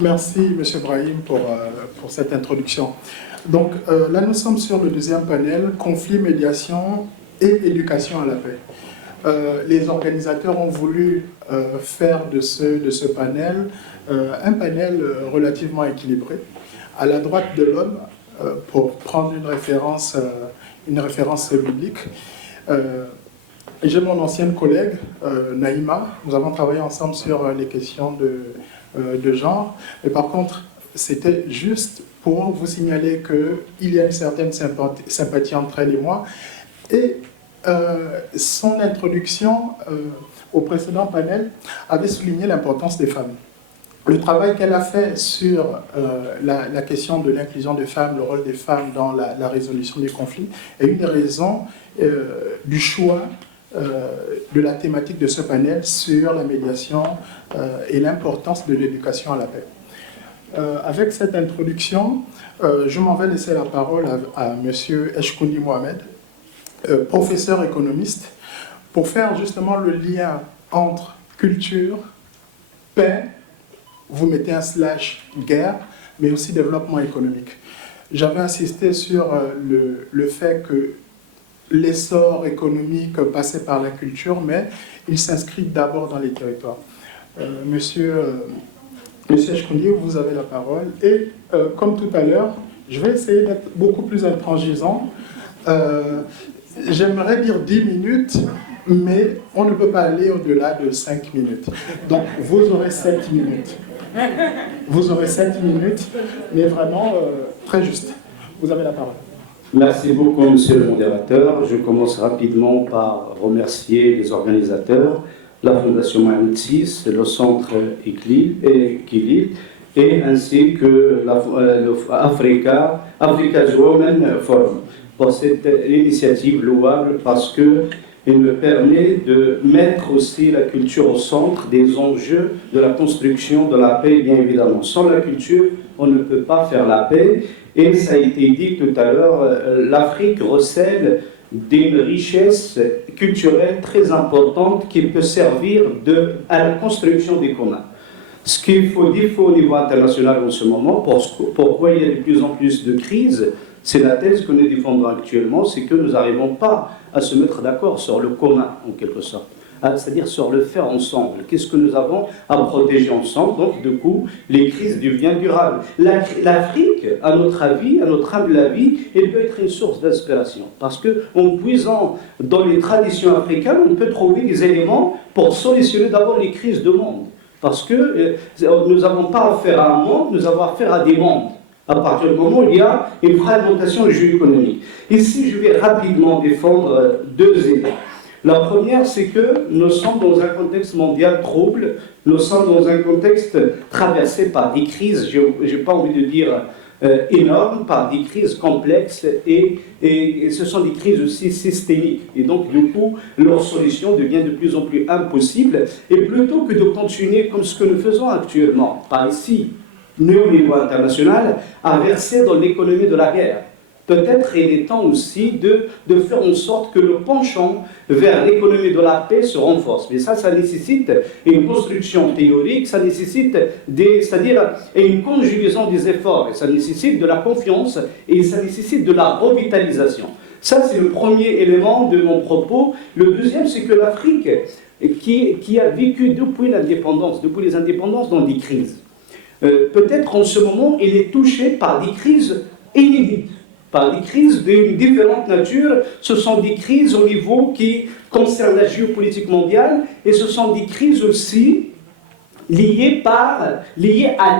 Merci, M. Brahim, pour cette introduction. Donc, là, nous sommes sur le deuxième panel, conflit, médiation et éducation à la paix. Les organisateurs ont voulu faire de ce panel un panel relativement équilibré. À la droite de l'homme, pour prendre une référence biblique, j'ai mon ancienne collègue, Naïma. Nous avons travaillé ensemble sur les questions de genre. Mais par contre, c'était juste pour vous signaler qu'il y a une certaine sympathie entre elle et moi. Et son introduction au précédent panel avait souligné l'importance des femmes. Le travail qu'elle a fait sur la question de l'inclusion des femmes, le rôle des femmes dans la résolution des conflits, est une des raisons du choix de la thématique de ce panel sur la médiation et l'importance de l'éducation à la paix. Avec cette introduction, je m'en vais laisser la parole à M. Eshkouni Mohamed, professeur économiste, pour faire justement le lien entre culture, paix, vous mettez un / guerre, mais aussi développement économique. J'avais insisté sur le fait que l'essor économique passait par la culture, mais il s'inscrit d'abord dans les territoires. Monsieur Eshkouni, vous avez la parole. Et comme tout à l'heure, je vais essayer d'être beaucoup plus intransigeant. J'aimerais dire 10 minutes, mais on ne peut pas aller au-delà de 5 minutes. Donc, vous aurez 7 minutes. Vous aurez 7 minutes, mais vraiment très juste. Vous avez la parole. Merci beaucoup, monsieur le modérateur. Je commence rapidement par remercier les organisateurs, la Fondation Mohamed VI, le Centre Equilib, et ainsi que l'Africa Women Forum pour cette initiative louable parce qu'elle me permet de mettre aussi la culture au centre des enjeux de la construction de la paix, bien évidemment. Sans la culture, on ne peut pas faire la paix. Et ça a été dit tout à l'heure, l'Afrique recèle d'une richesse culturelle très importante qui peut servir à la construction des communs. Ce qu'il faut dire au niveau international en ce moment, pourquoi il y a de plus en plus de crises, c'est la thèse que nous défendons actuellement, c'est que nous n'arrivons pas à se mettre d'accord sur le commun, en quelque sorte. C'est-à-dire sur le faire ensemble. Qu'est-ce que nous avons à protéger ensemble? Donc, du coup, les crises deviennent durables. L'Afrique, à notre avis, à notre humble avis, elle peut être une source d'inspiration. Parce qu'en puisant dans les traditions africaines, on peut trouver des éléments pour solutionner d'abord les crises de monde. Parce que nous n'avons pas affaire à un monde, nous avons affaire à des mondes. À partir du moment où il y a une fragmentation géoéconomique. Ici, je vais rapidement défendre deux idées. La première, c'est que nous sommes dans un contexte mondial trouble, nous sommes dans un contexte traversé par des crises, je n'ai pas envie de dire énormes, par des crises complexes, et ce sont des crises aussi systémiques. Et donc, du coup, leur solution devient de plus en plus impossible, et plutôt que de continuer comme ce que nous faisons actuellement, par ici, nous, au niveau international, à verser dans l'économie de la guerre. Peut-être il est temps aussi de faire en sorte que le penchant vers l'économie de la paix se renforce. Mais ça nécessite une construction théorique, ça nécessite c'est-à-dire une conjugaison des efforts, et ça nécessite de la confiance, et ça nécessite de la revitalisation. Ça, c'est le premier élément de mon propos. Le deuxième, c'est que l'Afrique, qui a vécu depuis les indépendances dans des crises, peut-être en ce moment, il est touché par des crises inédites, par des crises d'une différente nature. Ce sont des crises au niveau qui concernent la géopolitique mondiale, et ce sont des crises aussi liées à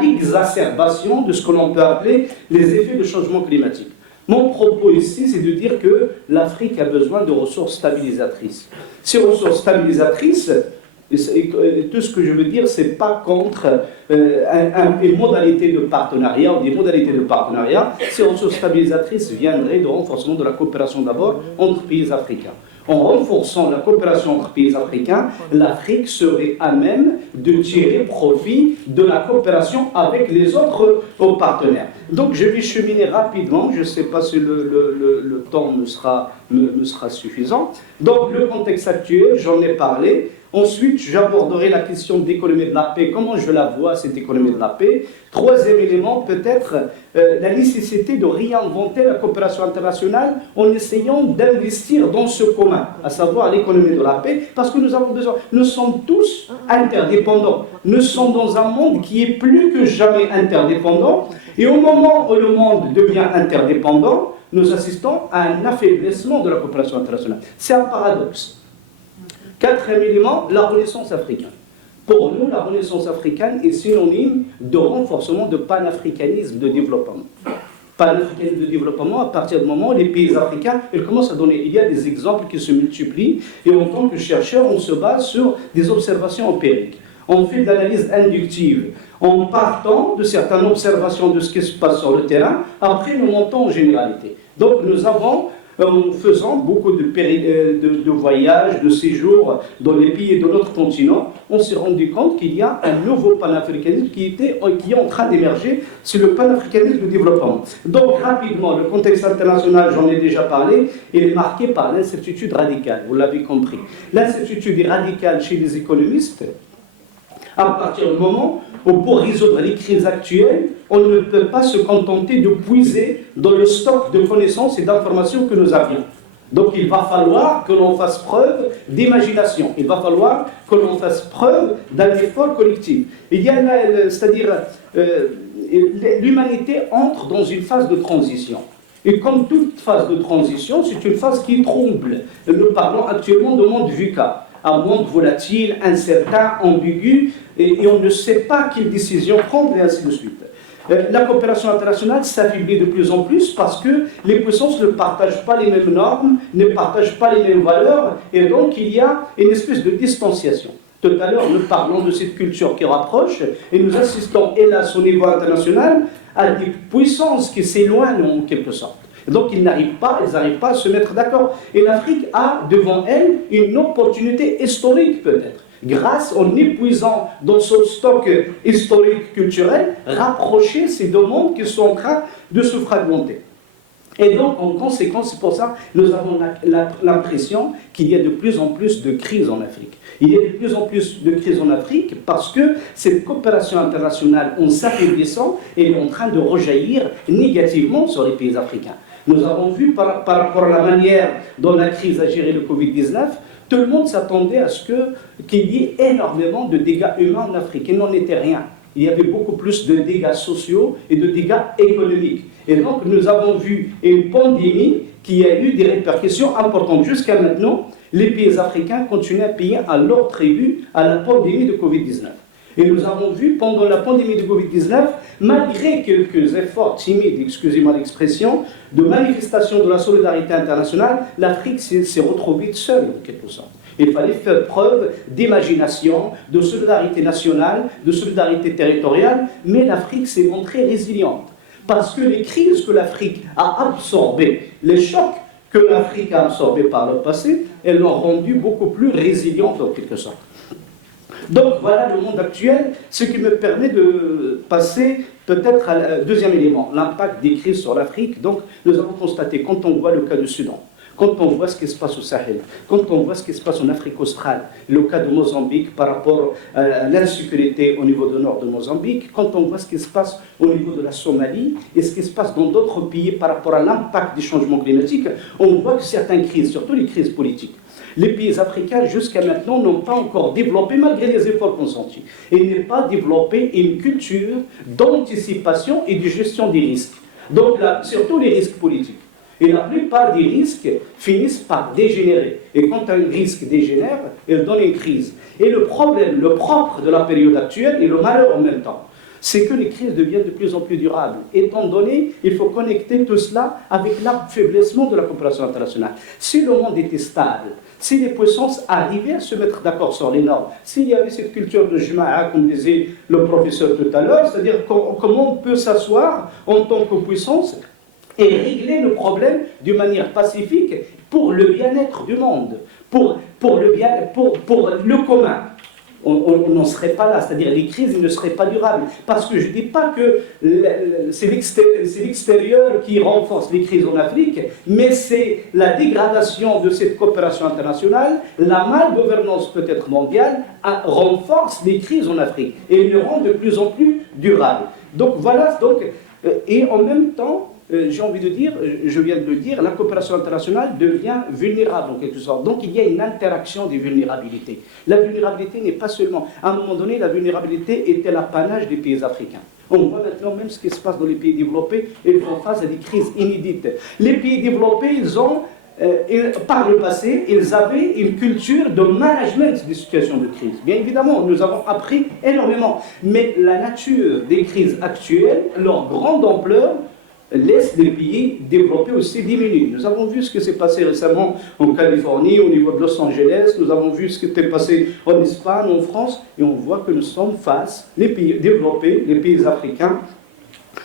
l'exacerbation de ce que l'on peut appeler les effets de changement climatique. Mon propos ici, c'est de dire que l'Afrique a besoin de ressources stabilisatrices. Ces ressources stabilisatrices, tout ce que je veux dire, c'est pas contre une modalité de partenariat ou des modalités de partenariat. Ces ressources stabilisatrices viendraient du renforcement de la coopération d'abord entre pays africains. En renforçant la coopération entre pays africains, l'Afrique serait à même de tirer profit de la coopération avec les autres partenaires. Donc je vais cheminer rapidement, je ne sais pas si le temps me sera suffisant. Donc le contexte actuel, j'en ai parlé. Ensuite, j'aborderai la question de l'économie de la paix. Comment je la vois, cette économie de la paix? Troisième élément, peut-être la nécessité de réinventer la coopération internationale en essayant d'investir dans ce commun, à savoir l'économie de la paix, parce que nous avons besoin. Nous sommes tous interdépendants. Nous sommes dans un monde qui est plus que jamais interdépendant. Et au moment où le monde devient interdépendant, nous assistons à un affaiblissement de la coopération internationale. C'est un paradoxe. Quatrième élément, la Renaissance africaine. Pour nous, la Renaissance africaine est synonyme de renforcement de panafricanisme de développement. Panafricanisme de développement, à partir du moment où les pays africains, ils commencent à donner. Il y a des exemples qui se multiplient, et en tant que chercheur, on se base sur des observations empiriques. On fait de l'analyse inductive, en partant de certaines observations de ce qui se passe sur le terrain, après nous montons en généralité. Donc nous avons, en faisant beaucoup de voyages, de séjours dans les pays de notre continent, on s'est rendu compte qu'il y a un nouveau panafricanisme qui est en train d'émerger, c'est le panafricanisme de développement. Donc rapidement, le contexte international, j'en ai déjà parlé, il est marqué par l'incertitude radicale, vous l'avez compris. L'incertitude est radicale chez les économistes, à partir du moment où, pour résoudre les crises actuelles, on ne peut pas se contenter de puiser dans le stock de connaissances et d'informations que nous avions. Donc il va falloir que l'on fasse preuve d'imagination, il va falloir que l'on fasse preuve d'un effort collectif. Il y a, c'est-à-dire, l'humanité entre dans une phase de transition. Et comme toute phase de transition, c'est une phase qui trouble. Nous parlons actuellement de monde VUCA, un monde volatile, incertain, ambigu, et on ne sait pas quelle décision prendre, et ainsi de suite. La coopération internationale s'affaiblit de plus en plus parce que les puissances ne partagent pas les mêmes normes, ne partagent pas les mêmes valeurs, et donc il y a une espèce de distanciation. Tout à l'heure, nous parlons de cette culture qui rapproche, et nous assistons, hélas, au niveau international, à des puissances qui s'éloignent en quelque sorte. Donc ils n'arrivent pas à se mettre d'accord. Et l'Afrique a devant elle une opportunité historique peut-être, grâce en épuisant dans son stock historique culturel, rapprocher ces deux mondes qui sont en train de se fragmenter. Et donc, en conséquence, c'est pour ça que nous avons l'impression qu'il y a de plus en plus de crises en Afrique. Il y a de plus en plus de crises en Afrique parce que cette coopération internationale, en s'affaiblissant, est en train de rejaillir négativement sur les pays africains. Nous avons vu par rapport à la manière dont la crise a géré le Covid-19, tout le monde s'attendait à ce qu'il y ait énormément de dégâts humains en Afrique. Il n'en était rien. Il y avait beaucoup plus de dégâts sociaux et de dégâts économiques. Et donc nous avons vu une pandémie qui a eu des répercussions importantes. Jusqu'à maintenant, les pays africains continuent à payer à leur tribut à la pandémie de Covid-19. Et nous avons vu pendant la pandémie de Covid-19, malgré quelques efforts timides, excusez-moi l'expression, de manifestation de la solidarité internationale, l'Afrique s'est retrouvée seule en quelque sorte. Il fallait faire preuve d'imagination, de solidarité nationale, de solidarité territoriale, mais l'Afrique s'est montrée résiliente. Parce que les crises que l'Afrique a absorbées, les chocs que l'Afrique a absorbés par le passé, elles l'ont rendue beaucoup plus résiliente en quelque sorte. Donc voilà le monde actuel, ce qui me permet de passer peut-être au deuxième élément, l'impact des crises sur l'Afrique. Donc nous avons constaté, quand on voit le cas du Soudan, quand on voit ce qui se passe au Sahel, quand on voit ce qui se passe en Afrique australe, le cas de Mozambique par rapport à l'insécurité au niveau du nord de Mozambique, quand on voit ce qui se passe au niveau de la Somalie et ce qui se passe dans d'autres pays par rapport à l'impact des changements climatiques, on voit que certaines crises, surtout les crises politiques, les pays africains jusqu'à maintenant n'ont pas encore développé, malgré les efforts consentis, et n'ont pas développé une culture d'anticipation et de gestion des risques. Donc là, surtout les risques politiques. Et la plupart des risques finissent par dégénérer. Et quand un risque dégénère, il donne une crise. Et le problème, le propre de la période actuelle et le malheur en même temps, c'est que les crises deviennent de plus en plus durables. Étant donné, il faut connecter tout cela avec l'affaiblissement de la coopération internationale. Si le monde était stable, si les puissances arrivaient à se mettre d'accord sur les normes, s'il y avait cette culture de Jma'a, comme disait le professeur tout à l'heure, c'est-à-dire comment on peut s'asseoir en tant que puissance et régler le problème d'une manière pacifique pour le bien-être du monde, pour le commun. on n'en serait pas là, c'est-à-dire les crises ne seraient pas durables. Parce que je ne dis pas que c'est l'extérieur qui renforce les crises en Afrique, mais c'est la dégradation de cette coopération internationale, la malgouvernance peut-être mondiale, renforce les crises en Afrique et les rend de plus en plus durables. Donc voilà, et en même temps, j'ai envie de dire, je viens de le dire, la coopération internationale devient vulnérable en quelque sorte. Donc il y a une interaction des vulnérabilités. La vulnérabilité n'est pas seulement... À un moment donné, la vulnérabilité était l'apanage des pays africains. On voit maintenant même ce qui se passe dans les pays développés, ils font face à des crises inédites. Les pays développés, par le passé, ils avaient une culture de management des situations de crise. Bien évidemment, nous avons appris énormément. Mais la nature des crises actuelles, leur grande ampleur, laisse les pays développés aussi diminuer. Nous avons vu ce qui s'est passé récemment en Californie, au niveau de Los Angeles, nous avons vu ce qui était passé en Espagne, en France, et on voit que nous sommes face, les pays développés, les pays africains,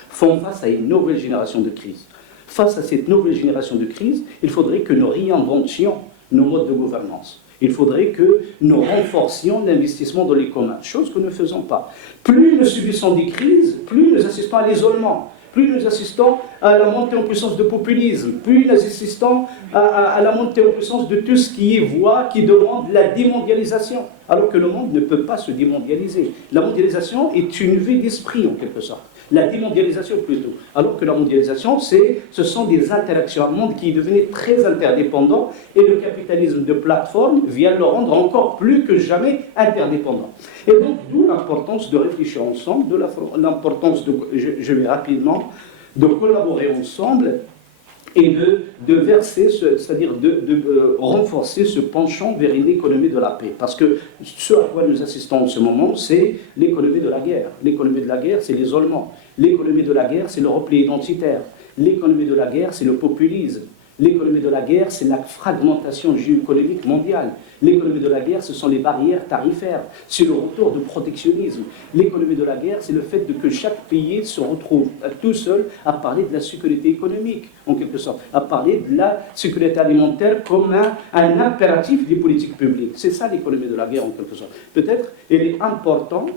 font face à une nouvelle génération de crise. Face à cette nouvelle génération de crise, il faudrait que nous réinventions nos modes de gouvernance. Il faudrait que nous renforcions l'investissement dans les communs, chose que nous ne faisons pas. Plus nous subissons des crises, plus nous assistons à l'isolement. Plus nous assistons à la montée en puissance du populisme, plus nous assistons à la montée en puissance de tout ce qui est voie, qui demande la démondialisation, alors que le monde ne peut pas se démondialiser. La mondialisation est une vue d'esprit en quelque sorte. La démondialisation plutôt. Alors que la mondialisation, ce sont des interactions. Un monde qui est devenu très interdépendant et le capitalisme de plateforme vient le rendre encore plus que jamais interdépendant. Et donc, d'où l'importance de réfléchir ensemble, l'importance je vais rapidement, de collaborer ensemble et de verser, c'est-à-dire de renforcer ce penchant vers une économie de la paix. Parce que ce à quoi nous assistons en ce moment, c'est l'économie de la guerre. L'économie de la guerre, c'est l'isolement. L'économie de la guerre, c'est le repli identitaire. L'économie de la guerre, c'est le populisme. L'économie de la guerre, c'est la fragmentation géoéconomique mondiale. L'économie de la guerre, ce sont les barrières tarifaires, c'est le retour du protectionnisme. L'économie de la guerre, c'est le fait que chaque pays se retrouve tout seul à parler de la sécurité économique, en quelque sorte, à parler de la sécurité alimentaire comme un impératif des politiques publiques. C'est ça l'économie de la guerre, en quelque sorte. Peut-être, il est important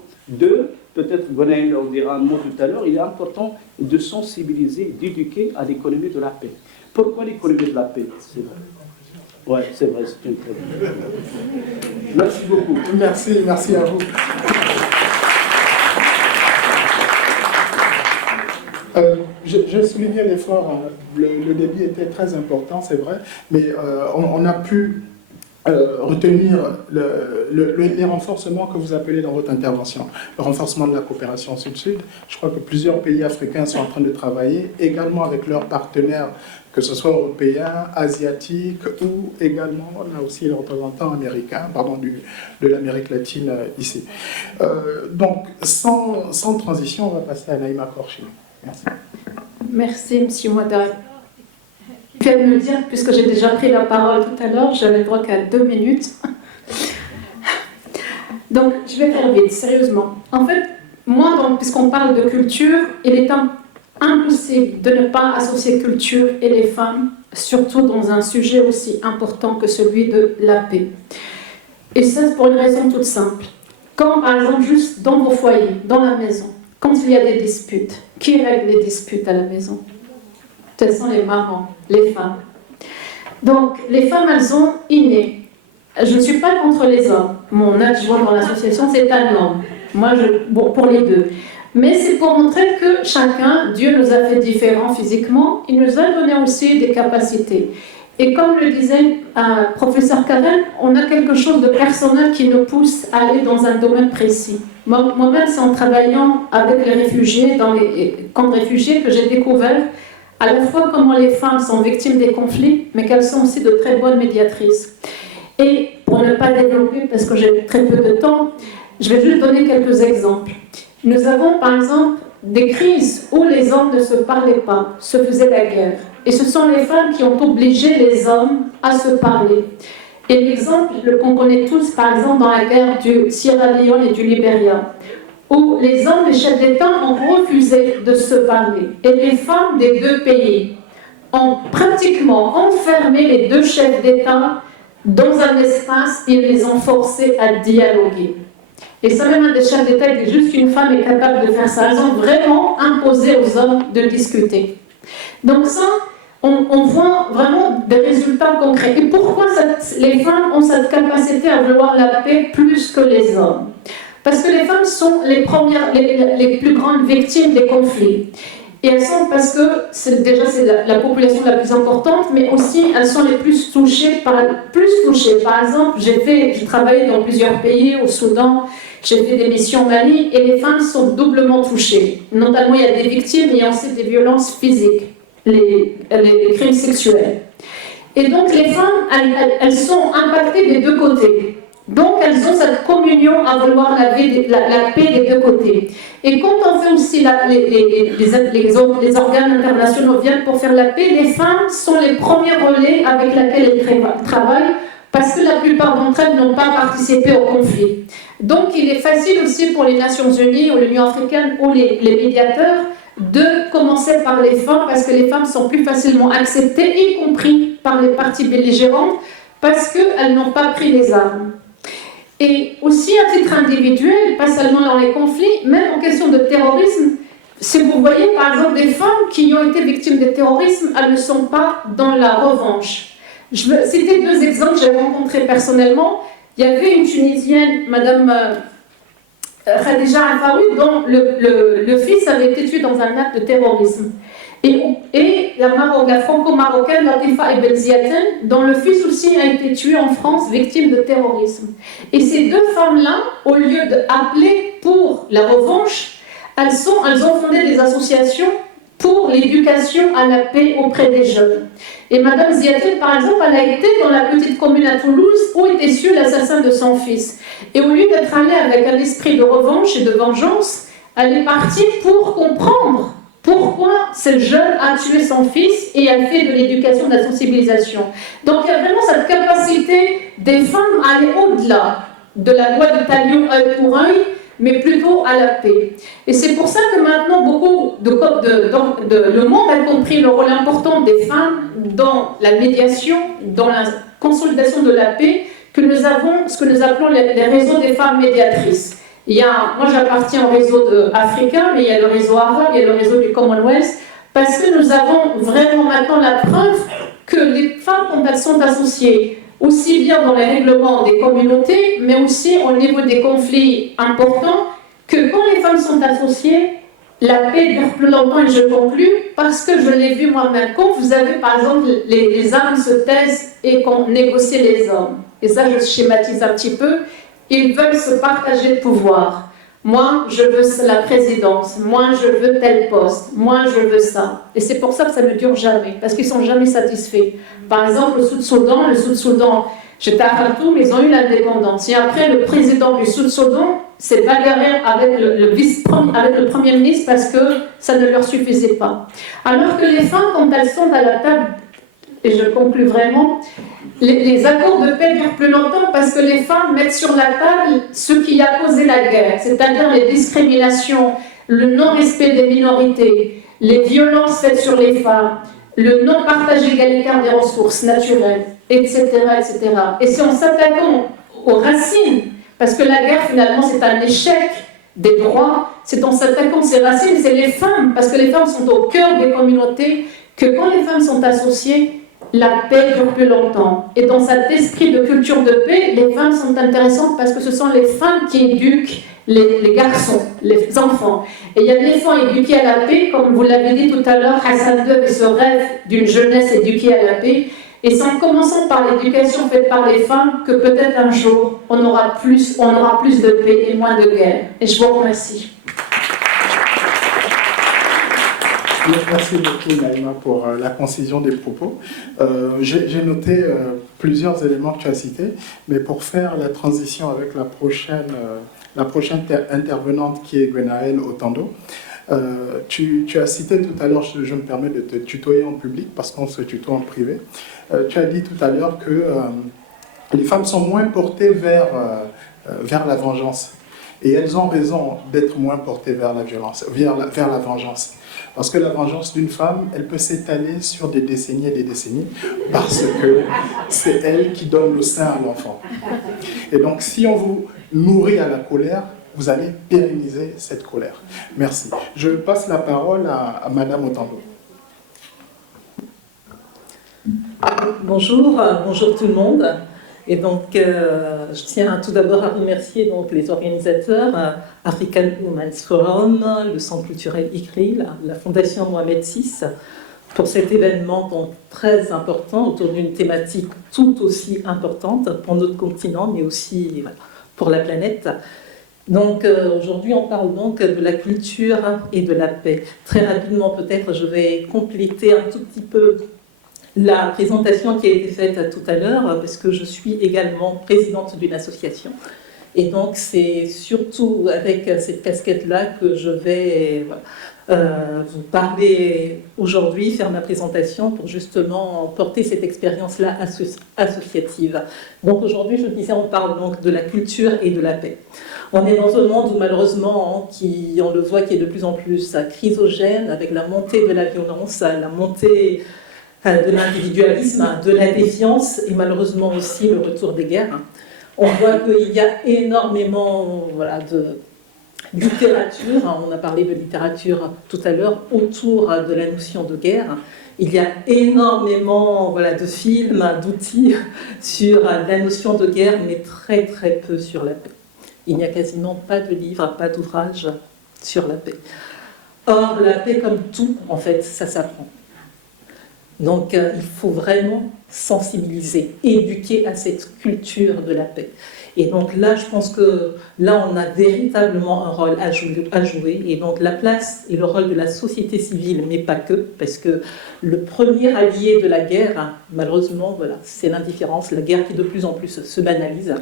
peut-être Gwenaël en dira un mot tout à l'heure, il est important de sensibiliser, d'éduquer à l'économie de la paix. Pourquoi l'économie de la paix? C'est vrai. Oui, c'est vrai, c'est une très bonne. Merci beaucoup. Merci à vous. Je soulignais l'effort, le débit était très important, c'est vrai, mais on a pu retenir les renforcements que vous appelez dans votre intervention, le renforcement de la coopération sud-sud. Je crois que plusieurs pays africains sont en train de travailler, également avec leurs partenaires, que ce soit européens, asiatiques ou également, on a aussi le représentant américain, de l'Amérique latine ici. Donc, sans transition, on va passer à Naïma Korchi. Merci. Merci, M. Ouattara. Je viens de me dire, puisque j'ai déjà pris la parole tout à l'heure, j'avais le droit qu'à 2 minutes. Donc, je vais faire vite, sérieusement. En fait, moi, puisqu'on parle de culture, il est impossible de ne pas associer culture et les femmes, surtout dans un sujet aussi important que celui de la paix. Et ça, c'est pour une raison toute simple. Quand, par exemple, juste dans vos foyers, dans la maison, quand il y a des disputes, qui règle les disputes à la maison? Ce sont les mamans, les femmes. Donc, les femmes, elles ont inné. Je ne suis pas contre les hommes. Mon adjoint dans l'association, c'est un homme. Moi, pour les deux. Mais c'est pour montrer que chacun, Dieu nous a fait différents physiquement, il nous a donné aussi des capacités. Et comme le disait professeur Karen, on a quelque chose de personnel qui nous pousse à aller dans un domaine précis. Moi-même, c'est en travaillant avec les réfugiés, dans les camps de réfugiés, que j'ai découvert à la fois comment les femmes sont victimes des conflits, mais qu'elles sont aussi de très bonnes médiatrices. Et pour ne pas développer, parce que j'ai très peu de temps, je vais juste donner quelques exemples. Nous avons par exemple des crises où les hommes ne se parlaient pas, se faisaient la guerre. Et ce sont les femmes qui ont obligé les hommes à se parler. Et l'exemple qu'on connaît tous, par exemple, dans la guerre du Sierra Leone et du Libéria, où les hommes, les chefs d'État, ont refusé de se parler. Et les femmes des deux pays ont pratiquement enfermé les deux chefs d'État dans un espace et les ont forcés à dialoguer. Et ça, même un des chefs d'État dit juste qu'une femme est capable de faire ça. Elles ont vraiment imposé aux hommes de discuter. Donc ça, on voit vraiment des résultats concrets. Et pourquoi les femmes ont cette capacité à vouloir la paix plus que les hommes? Parce que les femmes sont les plus grandes victimes des conflits. Et elles sont parce que c'est la population la plus importante, mais aussi elles sont les plus touchées. Par exemple, j'ai travaillé dans plusieurs pays, au Soudan, j'ai fait des missions au Mali, et les femmes sont doublement touchées. Notamment, il y a des victimes, mais il y a aussi des violences physiques, les crimes sexuels. Et donc, les femmes, elles sont impactées des deux côtés. Donc, elles ont cette communion à vouloir la paix des deux côtés. Et quand on fait aussi les organes internationaux viennent pour faire la paix, les femmes sont les premiers relais avec lesquels elles travaillent, parce que la plupart d'entre elles n'ont pas participé au conflit. Donc, il est facile aussi pour les Nations Unies ou l'Union africaine ou les médiateurs de commencer par les femmes, parce que les femmes sont plus facilement acceptées, y compris par les parties belligérantes, parce qu'elles n'ont pas pris les armes. Et aussi à titre individuel, pas seulement dans les conflits, même en question de terrorisme, si vous voyez par exemple des femmes qui ont été victimes de terrorisme, elles ne sont pas dans la revanche. Je veux citer deux exemples que j'ai rencontrés personnellement. Il y avait une Tunisienne, Madame Khadija Afaoui, dont le fils avait été tué dans un acte de terrorisme. Et la franco-marocaine Latifa Ibn Ziaten, dont le fils aussi a été tué en France, victime de terrorisme. Et ces deux femmes-là, au lieu d'appeler pour la revanche, elles ont fondé des associations pour l'éducation à la paix auprès des jeunes. Et Madame Ziaten, par exemple, elle a été dans la petite commune à Toulouse où était su l'assassin de son fils. Et au lieu d'être allée avec un esprit de revanche et de vengeance, elle est partie pour comprendre pourquoi ce jeune a tué son fils, et elle fait de l'éducation, de la sensibilisation. Donc il y a vraiment cette capacité des femmes à aller au-delà de la loi de Talion œil pour œil, mais plutôt à la paix. Et c'est pour ça que maintenant beaucoup le monde a compris le rôle important des femmes dans la médiation, dans la consolidation de la paix, que nous avons ce que nous appelons les réseaux des femmes médiatrices. Moi j'appartiens au réseau africain, mais il y a le réseau arabe, il y a le réseau du Commonwealth, parce que nous avons vraiment maintenant la preuve que les femmes, quand elles sont associées, aussi bien dans les règlements des communautés, mais aussi au niveau des conflits importants, que quand les femmes sont associées, la paix dure plus longtemps, et je conclus, parce que je l'ai vu moi-même. Quand vous avez par exemple les armes se taisent et qu'on négocie les hommes, et ça je schématise un petit peu, ils veulent se partager le pouvoir. Moi, je veux la présidence. Moi, je veux tel poste. Moi, je veux ça. Et c'est pour ça que ça ne dure jamais, parce qu'ils ne sont jamais satisfaits. Par exemple, le Sud-Soudan, j'étais à Khartoum, ils ont eu l'indépendance. Et après, le président du Sud-Soudan s'est bagarré avec le Premier ministre parce que ça ne leur suffisait pas. Alors que les femmes, quand elles sont à la table, et je conclus vraiment, les accords de paix durent plus longtemps parce que les femmes mettent sur la table ce qui a causé la guerre, c'est-à-dire les discriminations, le non-respect des minorités, les violences faites sur les femmes, le non-partage égalitaire des ressources naturelles, etc., etc. Et c'est en s'attaquant aux racines, parce que la guerre finalement c'est un échec des droits, c'est en s'attaquant à ces racines, c'est les femmes, parce que les femmes sont au cœur des communautés, que quand les femmes sont associées, la paix dure plus longtemps. Et dans cet esprit de culture de paix, les femmes sont intéressantes parce que ce sont les femmes qui éduquent les garçons, les enfants. Et il y a des enfants éduqués à la paix, comme vous l'avez dit tout à l'heure, Hassan II avait ce rêve d'une jeunesse éduquée à la paix. Et c'est en commençant par l'éducation faite par les femmes que peut-être un jour on aura plus de paix et moins de guerre. Et je vous remercie. Merci beaucoup Naïma pour la concision des propos. J'ai noté plusieurs éléments que tu as cités, mais pour faire la transition avec la prochaine intervenante qui est Gwenaëlle Otando, tu as cité tout à l'heure, je me permets de te tutoyer en public parce qu'on se tutoie en privé, tu as dit tout à l'heure que les femmes sont moins portées vers la vengeance. Et elles ont raison d'être moins portées vers la violence, vers la vengeance. Parce que la vengeance d'une femme, elle peut s'étaler sur des décennies et des décennies, parce que c'est elle qui donne le sein à l'enfant. Et donc, si on vous nourrie à la colère, vous allez pérenniser cette colère. Merci. Je passe la parole à Madame Otando. Bonjour, bonjour tout le monde. Et donc, je tiens tout d'abord à remercier donc, les organisateurs, African Women's Forum, le Centre culturel ICRIL, la Fondation Mohamed VI, pour cet événement donc, très important autour d'une thématique tout aussi importante pour notre continent, mais aussi voilà, pour la planète. Donc aujourd'hui, on parle donc de la culture et de la paix. Très rapidement, peut-être, je vais compléter un tout petit peu la présentation qui a été faite tout à l'heure, parce que je suis également présidente d'une association. Et donc, c'est surtout avec cette casquette-là que je vais vous parler aujourd'hui, faire ma présentation pour justement porter cette expérience-là associative. Donc aujourd'hui, je disais, on parle donc de la culture et de la paix. On est dans un monde où malheureusement, on le voit, qui est de plus en plus chrysogène, avec la montée de la violence, la montée de l'individualisme, de la défiance et malheureusement aussi le retour des guerres. On voit qu'il y a énormément voilà, de littérature, on a parlé de littérature tout à l'heure, autour de la notion de guerre. Il y a énormément voilà, de films, d'outils sur la notion de guerre, mais très très peu sur la paix. Il n'y a quasiment pas de livres, pas d'ouvrages sur la paix. Or, la paix, comme tout, en fait, ça s'apprend. Donc, il faut vraiment sensibiliser, éduquer à cette culture de la paix. Et donc là, je pense que là, on a véritablement un rôle à jouer. Et donc, la place et le rôle de la société civile, mais pas que, parce que le premier allié de la guerre, malheureusement, voilà, c'est l'indifférence, la guerre qui de plus en plus se banalise.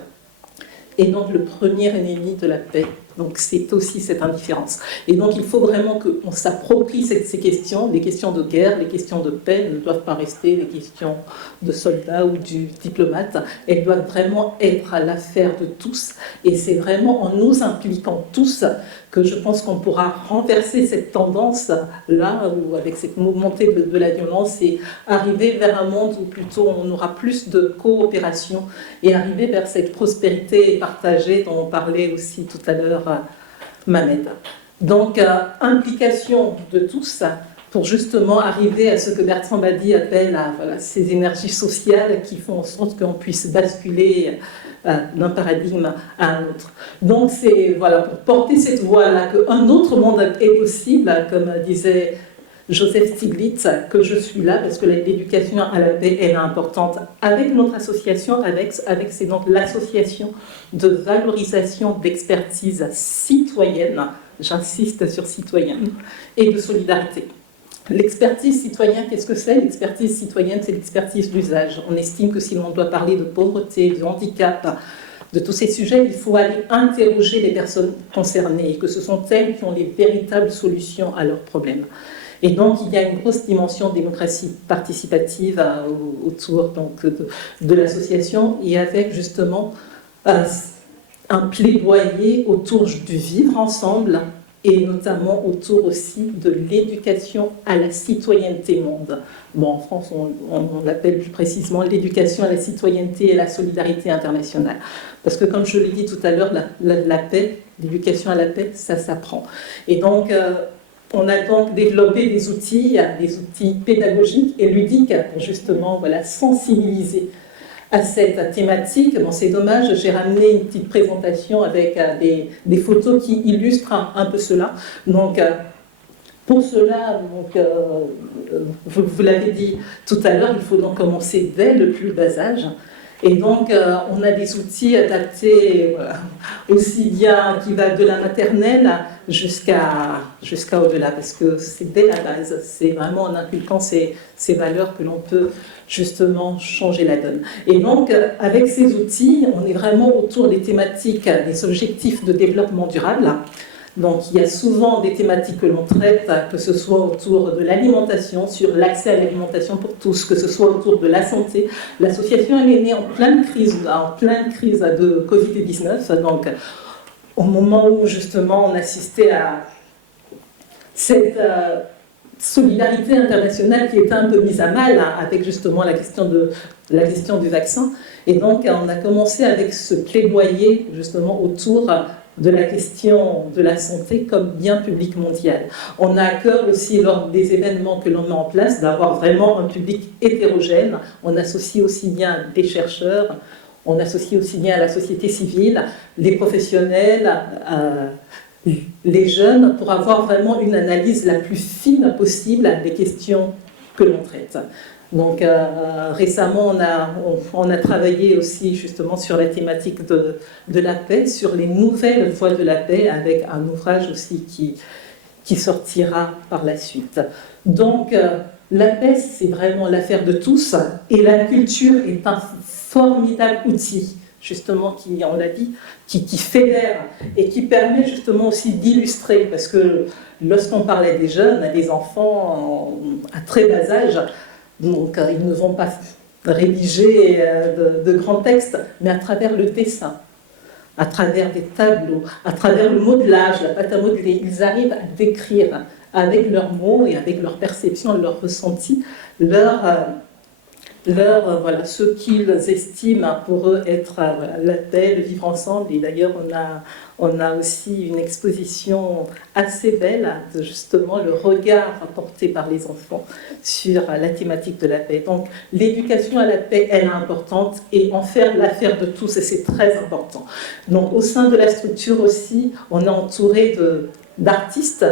Et donc, le premier ennemi de la paix, donc c'est aussi cette indifférence. Et donc, il faut vraiment qu'on s'approprie ces questions, les questions de guerre, les questions de paix ne doivent pas rester les questions de soldats ou du diplomate. Elles doivent vraiment être à l'affaire de tous. Et c'est vraiment en nous impliquant tous que je pense qu'on pourra renverser cette tendance-là, ou avec cette montée de la violence, et arriver vers un monde où plutôt on aura plus de coopération et arriver vers cette prospérité partagée dont on parlait aussi tout à l'heure Mohamed. Donc, implication de tous pour justement arriver à ce que Bertrand Badi appelle voilà, ces énergies sociales qui font en sorte qu'on puisse basculer d'un paradigme à un autre. Donc, c'est voilà, pour porter cette voie-là qu'un autre monde est possible, comme disait Joseph Stiglitz, que je suis là parce que l'éducation à la paix elle est importante avec notre association, avec c'est donc l'association de valorisation d'expertise citoyenne, j'insiste sur citoyenne, et de solidarité. L'expertise citoyenne, qu'est-ce que c'est? L'expertise citoyenne, c'est l'expertise d'usage. On estime que si l'on doit parler de pauvreté, de handicap, de tous ces sujets, il faut aller interroger les personnes concernées et que ce sont elles qui ont les véritables solutions à leurs problèmes. Et donc, il y a une grosse dimension de démocratie participative autour donc, de l'association et avec justement un plaidoyer autour du vivre ensemble et notamment autour aussi de l'éducation à la citoyenneté monde. Bon, en France, on l'appelle plus précisément l'éducation à la citoyenneté et la solidarité internationale. Parce que comme je l'ai dit tout à l'heure, la paix, l'éducation à la paix, ça s'apprend. Et donc, on a donc développé des outils pédagogiques et ludiques pour justement voilà, sensibiliser à cette thématique. Bon, c'est dommage, j'ai ramené une petite présentation avec des photos qui illustrent un peu cela. Donc, pour cela, donc, vous l'avez dit tout à l'heure, il faut donc commencer dès le plus bas âge. Et donc, on a des outils adaptés aussi bien qui va de la maternelle jusqu'à au-delà, parce que c'est dès la base, c'est vraiment en inculquant ces valeurs que l'on peut justement changer la donne. Et donc, avec ces outils, on est vraiment autour des thématiques, des objectifs de développement durable. Donc, il y a souvent des thématiques que l'on traite, que ce soit autour de l'alimentation, sur l'accès à l'alimentation pour tous, que ce soit autour de la santé. L'association elle est née en pleine crise de Covid-19, donc au moment où justement on assistait à cette solidarité internationale qui était un peu mise à mal, avec justement la question de la question du vaccin. Et donc, on a commencé avec ce plaidoyer justement autour de la question de la santé comme bien public mondial. On a à cœur aussi, lors des événements que l'on met en place, d'avoir vraiment un public hétérogène. On associe aussi bien des chercheurs, on associe aussi bien la société civile, les professionnels, les jeunes, pour avoir vraiment une analyse la plus fine possible des questions que l'on traite. Donc récemment, on a travaillé aussi justement sur la thématique de la paix, sur les nouvelles voies de la paix, avec un ouvrage aussi qui sortira par la suite. Donc la paix, c'est vraiment l'affaire de tous, et la culture est un formidable outil, justement, on l'a dit, qui fédère et qui permet justement aussi d'illustrer, parce que lorsqu'on parlait des jeunes, des enfants à très bas âge, donc ils ne vont pas rédiger de grands textes, mais à travers le dessin, à travers des tableaux, à travers le modelage, la pâte à modeler, ils arrivent à décrire avec leurs mots et avec leur perception, leur ressenti, voilà, ce qu'ils estiment pour eux être la paix, le vivre ensemble. Et d'ailleurs, on a aussi une exposition assez belle de justement le regard porté par les enfants sur la thématique de la paix. Donc l'éducation à la paix, elle est importante, et en faire l'affaire de tous, et c'est très important. Donc au sein de la structure aussi, on est entouré d'artistes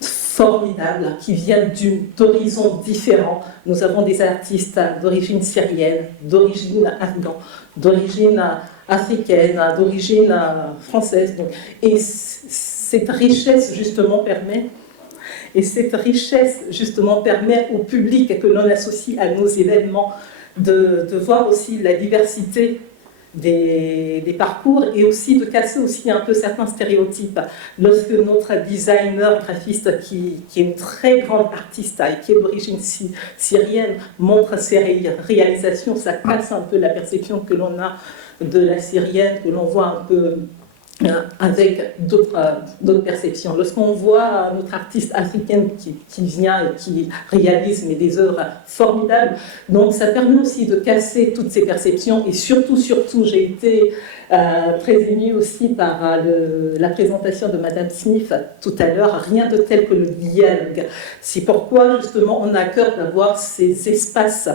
formidables qui viennent d'horizons différents. Nous avons des artistes d'origine syrienne, d'origine afghane, d'origine africaine, d'origine française. Donc, et cette richesse justement permet au public que l'on associe à nos événements de voir aussi la diversité des parcours, et aussi de casser aussi un peu certains stéréotypes. Lorsque notre designer graphiste, qui est une très grande artiste et qui est d'origine syrienne, montre ses réalisations, ça casse un peu la perception que l'on a de la syrienne, que l'on voit un peu avec d'autres perceptions. Lorsqu'on voit notre artiste africaine qui vient et qui réalise des œuvres formidables, donc ça permet aussi de casser toutes ces perceptions. Et surtout, j'ai été très émue aussi par la présentation de Madame Smith tout à l'heure, rien de tel que le dialogue. C'est pourquoi justement on a à cœur d'avoir ces espaces